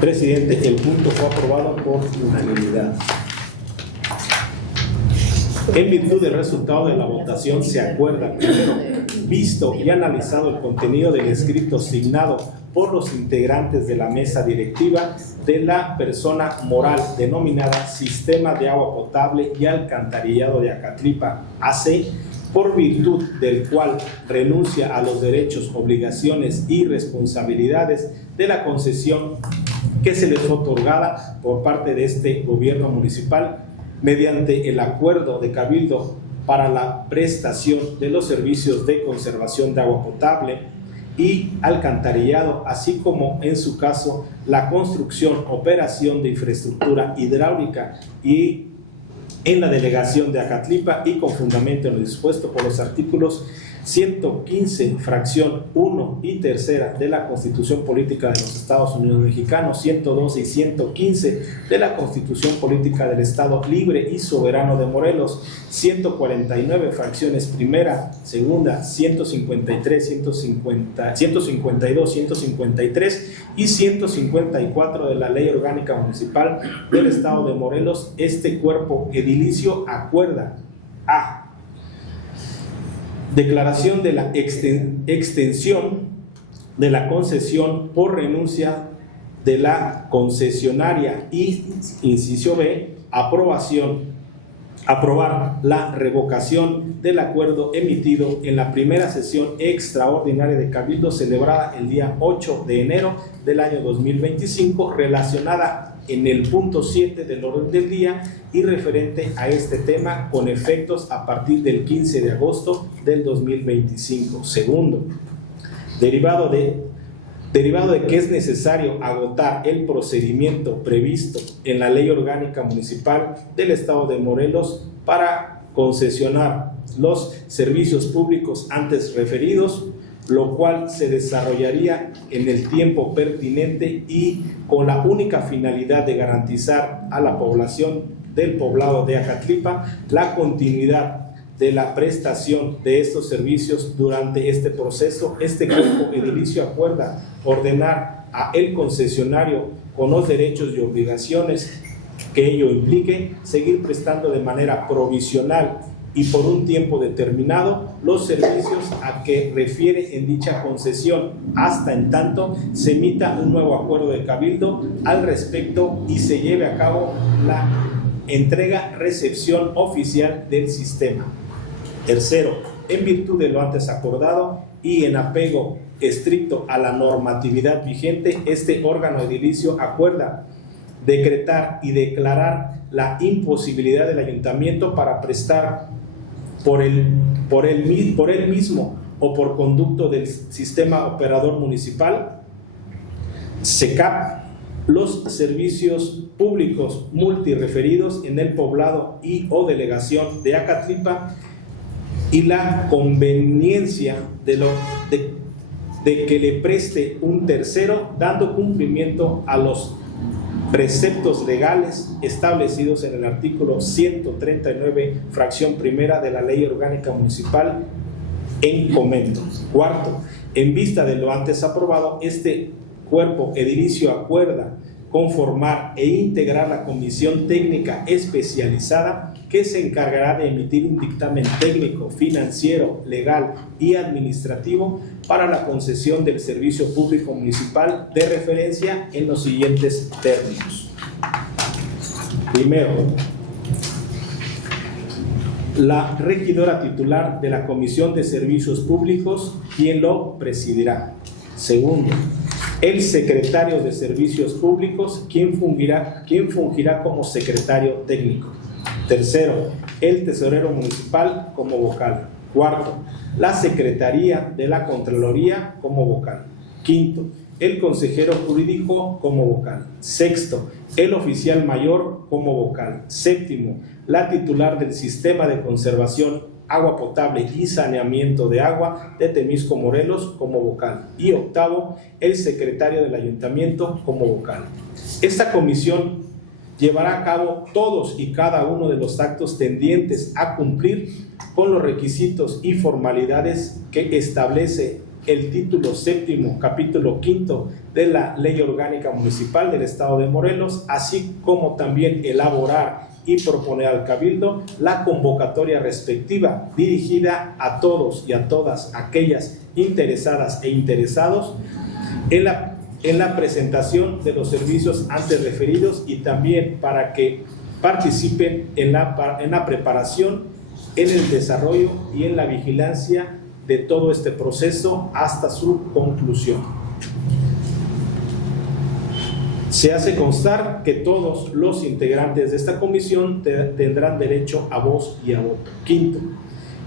Presidente, el punto fue aprobado por unanimidad. En virtud del resultado de la votación, se acuerda, primero, visto y analizado el contenido del escrito signado por los integrantes de la mesa directiva de la persona moral denominada Sistema de Agua Potable y Alcantarillado de Acatlipa AC, por virtud del cual renuncia a los derechos, obligaciones y responsabilidades de la concesión que se les fue otorgada por parte de este gobierno municipal, mediante el acuerdo de cabildo para la prestación de los servicios de conservación de agua potable y alcantarillado, así como en su caso la construcción, operación de infraestructura hidráulica y en la delegación de Acatlipa, y con fundamento en lo dispuesto por los artículos 115, fracción 1 y tercera de la Constitución Política de los Estados Unidos Mexicanos, 112 y 115 de la Constitución Política del Estado Libre y Soberano de Morelos, 149, fracciones primera, segunda, 153, 152, 153 y 154 de la Ley Orgánica Municipal del Estado de Morelos. Este cuerpo edilicio acuerda a declaración de la extensión de la concesión por renuncia de la concesionaria, y inciso B, aprobar la revocación del acuerdo emitido en la primera sesión extraordinaria de Cabildo celebrada el día 8 de enero del año 2025, relacionada en el punto 7 del orden del día y referente a este tema, con efectos a partir del 15 de agosto del 2025. Segundo, derivado de que es necesario agotar el procedimiento previsto en la Ley Orgánica Municipal del Estado de Morelos para concesionar los servicios públicos antes referidos, lo cual se desarrollaría en el tiempo pertinente y con la única finalidad de garantizar a la población del poblado de Acatlipa la continuidad de la prestación de estos servicios durante este proceso. Este cuerpo edilicio acuerda ordenar a el concesionario, con los derechos y obligaciones que ello implique, seguir prestando de manera provisional y por un tiempo determinado los servicios a que refiere en dicha concesión, hasta en tanto se emita un nuevo acuerdo de cabildo al respecto y se lleve a cabo la entrega-recepción oficial del sistema. Tercero, en virtud de lo antes acordado y en apego estricto a la normatividad vigente, este órgano edilicio acuerda decretar y declarar la imposibilidad del ayuntamiento para prestar por él mismo o por conducto del sistema operador municipal, SECAP, los servicios públicos multireferidos en el poblado y o delegación de Acatlipa, y la conveniencia de que le preste un tercero, dando cumplimiento a los preceptos legales establecidos en el artículo 139, fracción primera de la Ley Orgánica Municipal en comento. Cuarto, en vista de lo antes aprobado, este cuerpo edilicio acuerda conformar e integrar la comisión técnica especializada que se encargará de emitir un dictamen técnico, financiero, legal y administrativo para la concesión del servicio público municipal de referencia en los siguientes términos. Primero, la regidora titular de la Comisión de Servicios Públicos, quien lo presidirá. Segundo, el secretario de Servicios Públicos, quien fungirá como secretario técnico. Tercero, el tesorero municipal como vocal. Cuarto, la Secretaría de la Contraloría como vocal. Quinto, el consejero jurídico como vocal. Sexto, el oficial mayor como vocal. Séptimo, la titular del Sistema de Conservación, Agua Potable y Saneamiento de Agua de Temisco, Morelos como vocal. Y octavo, el secretario del ayuntamiento como vocal. Esta comisión llevará a cabo todos y cada uno de los actos tendientes a cumplir con los requisitos y formalidades que establece el título séptimo, capítulo quinto de la Ley Orgánica Municipal del Estado de Morelos, así como también elaborar y proponer al Cabildo la convocatoria respectiva dirigida a todos y a todas aquellas interesadas e interesados en la presentación de los servicios antes referidos, y también para que participen en la preparación, en el desarrollo y en la vigilancia de todo este proceso hasta su conclusión. Se hace constar que todos los integrantes de esta comisión tendrán derecho a voz y a voto. Quinto,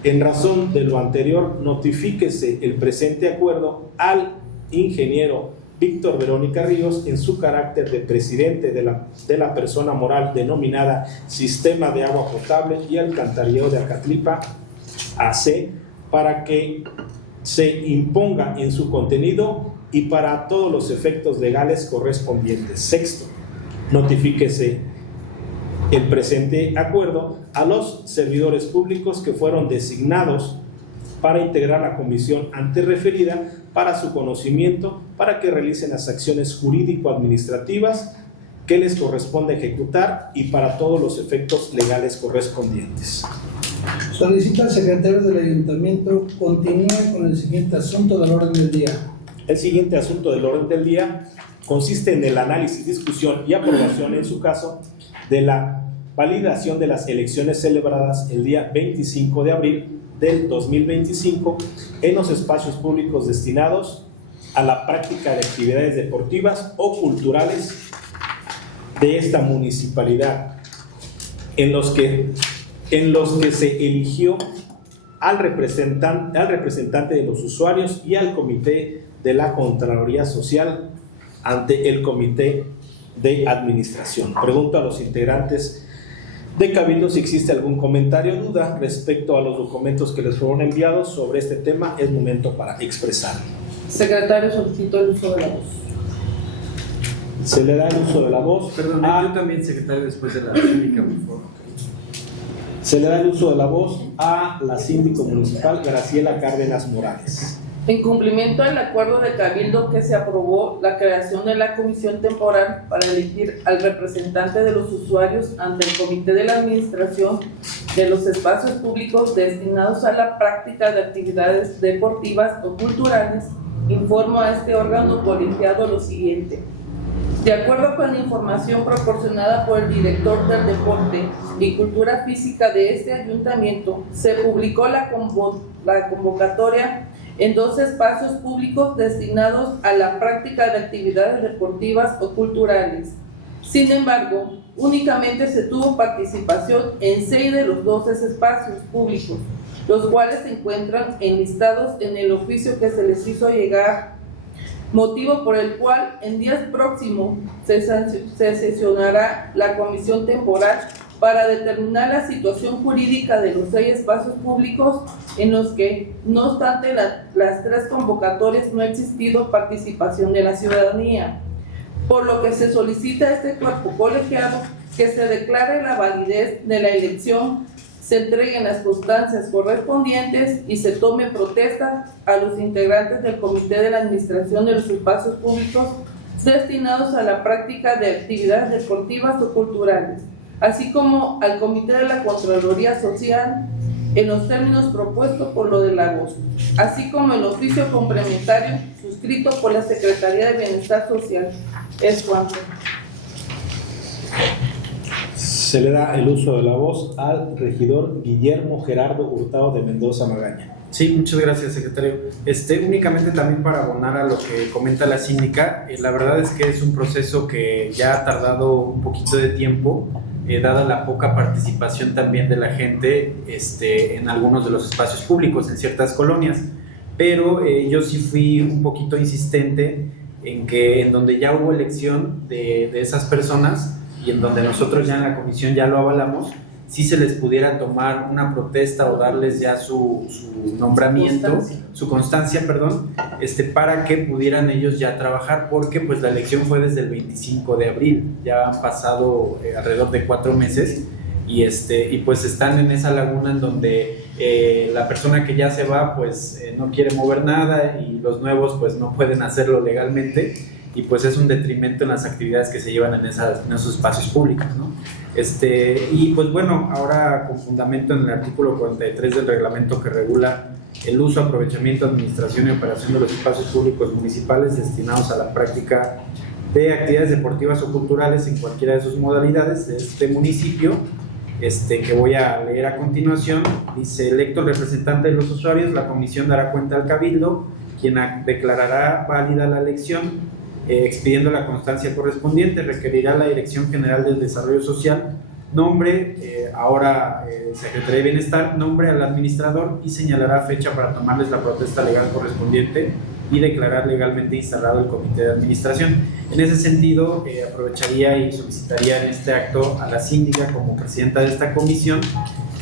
en razón de lo anterior, notifíquese el presente acuerdo al ingeniero Víctor Verónica Ríos en su carácter de presidente de la persona moral denominada Sistema de Agua Potable y Alcantarillado de Acatlipa AC, para que se imponga en su contenido y para todos los efectos legales correspondientes. Sexto, notifíquese el presente acuerdo a los servidores públicos que fueron designados para integrar la comisión antes referida para su conocimiento, para que realicen las acciones jurídico-administrativas que les corresponde ejecutar y para todos los efectos legales correspondientes. Solicito al secretario del ayuntamiento continúe con el siguiente asunto del orden del día. El siguiente asunto del orden del día consiste en el análisis, discusión y aprobación, en su caso, de la validación de las elecciones celebradas el día 25 de abril del 2025 en los espacios públicos destinados a la práctica de actividades deportivas o culturales de esta municipalidad, en los que se eligió al representante de los usuarios y al comité de la Contraloría Social ante el comité de administración. Pregunto a los integrantes de Cabildo si existe algún comentario o duda respecto a los documentos que les fueron enviados sobre este tema. Es momento para expresar. Secretario, solicito el uso de la voz. Se le da el uso de la voz. Perdón, yo también, secretario, después de la síndica, por favor. Se le da el uso de la voz a la síndico municipal Graciela Cárdenas Morales. En cumplimiento del acuerdo de Cabildo que se aprobó la creación de la comisión temporal para elegir al representante de los usuarios ante el comité de la administración de los espacios públicos destinados a la práctica de actividades deportivas o culturales, informo a este órgano colegiado lo siguiente. De acuerdo con la información proporcionada por el director del Deporte y Cultura Física de este ayuntamiento, se publicó la convocatoria en 2 espacios públicos destinados a la práctica de actividades deportivas o culturales. Sin embargo, únicamente se tuvo participación en 6 de los 12 espacios públicos, los cuales se encuentran enlistados en el oficio que se les hizo llegar, motivo por el cual en días próximos se sesionará la comisión temporal para determinar la situación jurídica de los 6 espacios públicos en los que, no obstante las 3 convocatorias, no ha existido participación de la ciudadanía, por lo que se solicita a este cuerpo colegiado que se declare la validez de la elección, se entreguen las constancias correspondientes y se tome protesta a los integrantes del Comité de la Administración de los Espacios Públicos destinados a la práctica de actividades deportivas o culturales, así como al Comité de la Contraloría Social en los términos propuestos por lo del agosto, así como el oficio complementario suscrito por la Secretaría de Bienestar Social. Es cuanto. Se le da el uso de la voz al regidor Guillermo Gerardo Hurtado de Mendoza Magaña. Sí, muchas gracias, secretario. Únicamente también para abonar a lo que comenta la síndica, la verdad es que es un proceso que ya ha tardado un poquito de tiempo, dada la poca participación también de la gente en algunos de los espacios públicos, en ciertas colonias, pero yo sí fui un poquito insistente en que en donde ya hubo elección de esas personas y en donde nosotros ya en la comisión ya lo avalamos, si se les pudiera tomar una protesta o darles ya su nombramiento, su constancia, para que pudieran ellos ya trabajar, porque pues la elección fue desde el 25 de abril, ya han pasado alrededor de 4 meses y pues están en esa laguna en donde la persona que ya se va pues no quiere mover nada y los nuevos pues no pueden hacerlo legalmente, y pues es un detrimento en las actividades que se llevan en esos espacios públicos, ¿no? Y pues bueno, ahora con fundamento en el artículo 43 del reglamento que regula el uso, aprovechamiento, administración y operación de los espacios públicos municipales destinados a la práctica de actividades deportivas o culturales en cualquiera de sus modalidades de este municipio, que voy a leer a continuación, dice: electo el representante de los usuarios, la comisión dará cuenta al cabildo, quien declarará válida la elección, expidiendo la constancia correspondiente, requerirá la Dirección General del Desarrollo Social, nombre, ahora Secretaría de Bienestar, nombre al administrador y señalará fecha para tomarles la protesta legal correspondiente y declarar legalmente instalado el Comité de Administración. En ese sentido, aprovecharía y solicitaría en este acto a la síndica como presidenta de esta comisión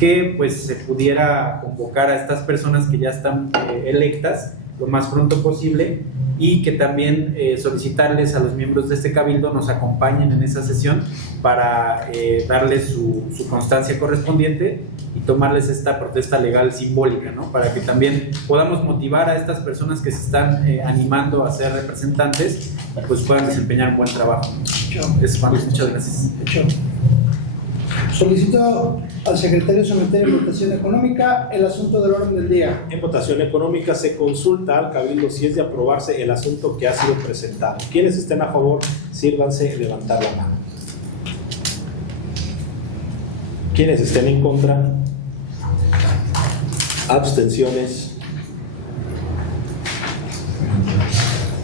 que pues se pudiera convocar a estas personas que ya están electas lo más pronto posible, y que también solicitarles a los miembros de este cabildo nos acompañen en esa sesión para darles su constancia correspondiente y tomarles esta protesta legal simbólica, ¿no? Para que también podamos motivar a estas personas que se están animando a ser representantes, pues puedan desempeñar un buen trabajo. Muchas gracias. Solicito al secretario someter en votación económica el asunto del orden del día. En votación económica se consulta al cabildo si es de aprobarse el asunto que ha sido presentado. Quienes estén a favor, sírvanse levantar la mano. Quienes estén en contra, abstenciones.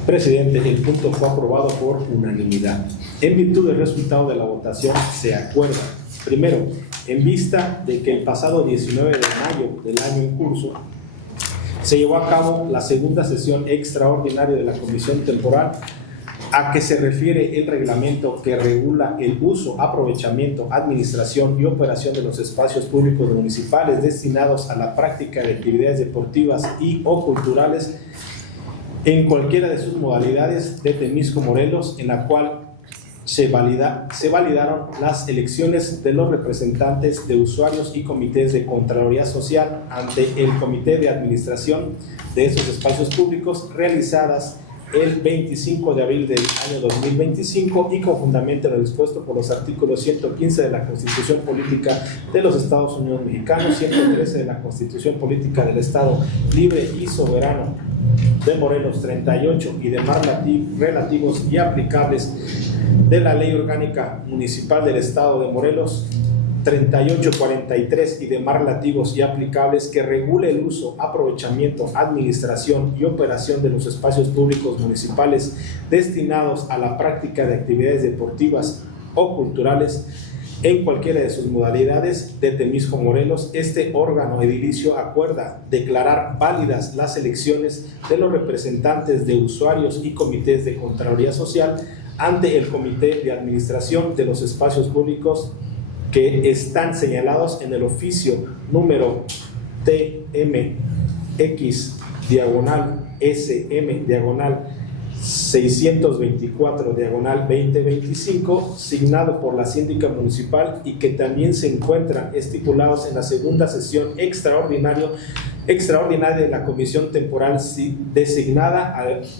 Presidente, el punto fue aprobado por unanimidad. En virtud del resultado de la votación se acuerda: primero, en vista de que el pasado 19 de mayo del año en curso se llevó a cabo la segunda sesión extraordinaria de la Comisión Temporal a que se refiere el reglamento que regula el uso, aprovechamiento, administración y operación de los espacios públicos municipales destinados a la práctica de actividades deportivas y o culturales en cualquiera de sus modalidades de Temisco, Morelos, en la cual se validaron las elecciones de los representantes de usuarios y comités de Contraloría Social ante el Comité de Administración de esos espacios públicos realizadas el 25 de abril del año 2025 y con fundamento en lo dispuesto por los artículos 115 de la Constitución Política de los Estados Unidos Mexicanos, 113 de la Constitución Política del Estado Libre y Soberano de Morelos, 38 y demás relativos y aplicables de la Ley Orgánica Municipal del Estado de Morelos, 3843 y demás relativos y aplicables que regule el uso, aprovechamiento, administración y operación de los espacios públicos municipales destinados a la práctica de actividades deportivas o culturales en cualquiera de sus modalidades de Temisco, Morelos. Este órgano edilicio acuerda declarar válidas las elecciones de los representantes de usuarios y comités de Contraloría Social ante el Comité de Administración de los Espacios Públicos que están señalados en el oficio número TMX-SM-624-2025, signado por la síndica municipal y que también se encuentran estipulados en la segunda sesión extraordinaria de la comisión temporal designada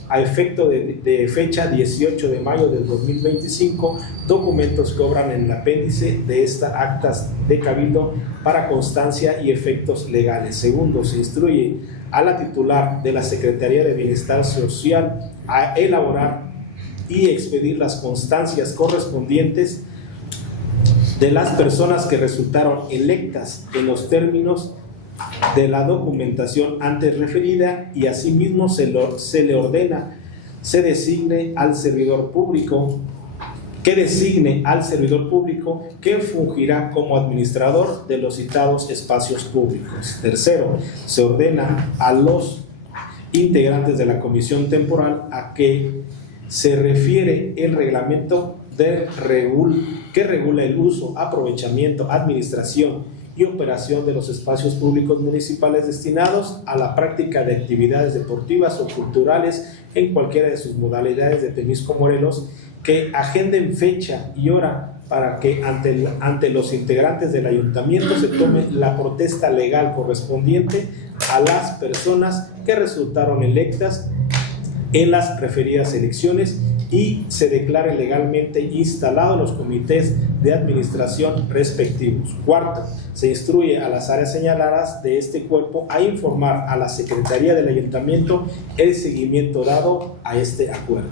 a efecto de fecha 18 de mayo del 2025, documentos que obran en el apéndice de estas actas de cabildo para constancia y efectos legales. Segundo, se instruye a la titular de la Secretaría de Bienestar Social a elaborar y expedir las constancias correspondientes de las personas que resultaron electas en los términos de la documentación antes referida, y asimismo se le ordena se designe al servidor público que fungirá como administrador de los citados espacios públicos. Tercero, se ordena a los integrantes de la comisión temporal a que se refiere el reglamento que regula el uso, aprovechamiento, administración y operación de los espacios públicos municipales destinados a la práctica de actividades deportivas o culturales en cualquiera de sus modalidades de Temisco, Morelos, que agenden fecha y hora para que ante los integrantes del ayuntamiento se tome la protesta legal correspondiente a las personas que resultaron electas en las referidas elecciones y se declare legalmente instalados los comités de administración respectivos. Cuarto, se instruye a las áreas señaladas de este cuerpo a informar a la Secretaría del Ayuntamiento el seguimiento dado a este acuerdo.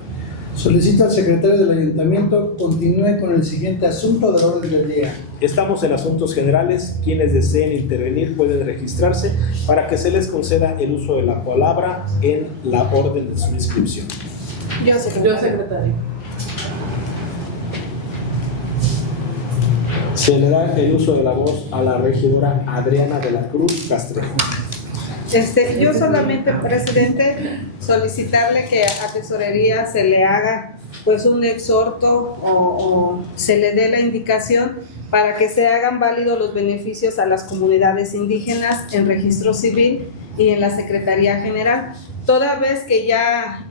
Solicito al secretario del Ayuntamiento continúe con el siguiente asunto del orden del día. Estamos en asuntos generales. Quienes deseen intervenir pueden registrarse para que se les conceda el uso de la palabra en la orden de su inscripción. Yo, secretario. Se le da el uso de la voz a la regidora Adriana de la Cruz Castrejo. Yo solamente, presidente, solicitarle que a Tesorería se le haga pues un exhorto o se le dé la indicación para que se hagan válidos los beneficios a las comunidades indígenas en registro civil y en la Secretaría General, toda vez que ya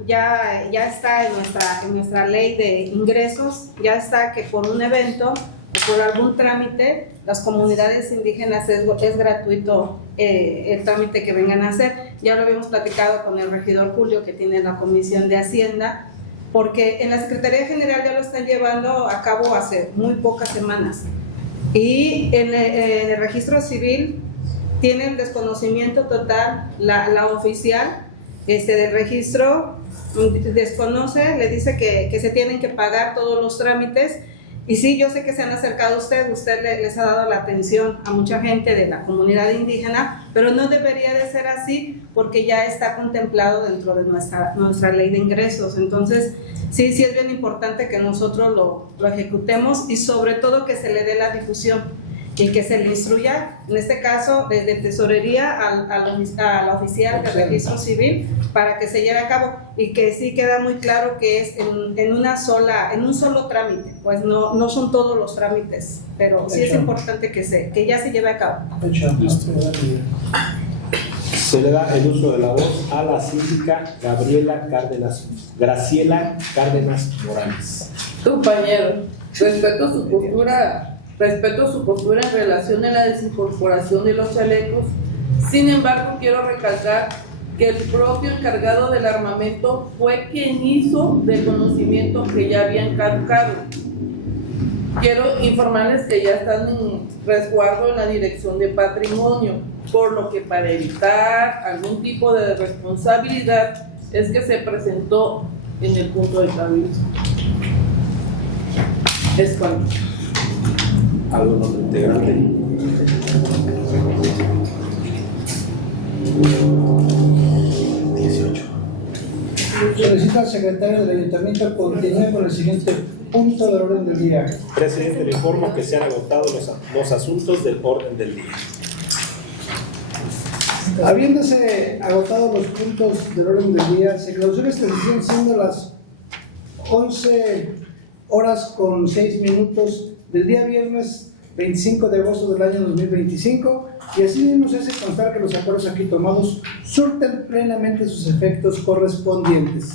está en nuestra ley de ingresos, ya está que por un evento o por algún trámite, las comunidades indígenas es gratuito el trámite que vengan a hacer. Ya lo habíamos platicado con el regidor Julio, que tiene la Comisión de Hacienda, porque en la Secretaría General ya lo están llevando a cabo hace muy pocas semanas. Y en el registro civil tienen desconocimiento total, la oficial del registro desconoce, le dice que se tienen que pagar todos los trámites. Y sí, yo sé que se han acercado a usted les ha dado la atención a mucha gente de la comunidad indígena, pero no debería de ser así porque ya está contemplado dentro de nuestra ley de ingresos. Entonces, sí es bien importante que nosotros lo ejecutemos y sobre todo que se le dé la difusión. y que se le instruya, en este caso desde tesorería a la oficial de registro civil, para que se lleve a cabo, y que sí queda muy claro que es en un solo trámite, pues no son todos los trámites, pero sí es importante que ya se lleve a cabo. Se le da el uso de la voz a la síndica Graciela Cárdenas Morales. Compañero, respeto su postura en relación a la desincorporación de los chalecos. Sin embargo, quiero recalcar que el propio encargado del armamento fue quien hizo del conocimiento que ya habían caducado. Quiero informarles que ya están en resguardo en la Dirección de Patrimonio, por lo que para evitar algún tipo de responsabilidad es que se presentó en el punto de cabildo. Es cuando. ¿Algún otro integrante? Solicita al secretario del ayuntamiento continuar con el siguiente punto del orden del día. Presidente, le informo que se han agotado los asuntos del orden del día. Habiéndose agotado los puntos del orden del día, se clausura esta sesión siendo las 11:06 del día viernes 25 de agosto del año 2025, y así mismo se hace constar que los acuerdos aquí tomados surten plenamente sus efectos correspondientes.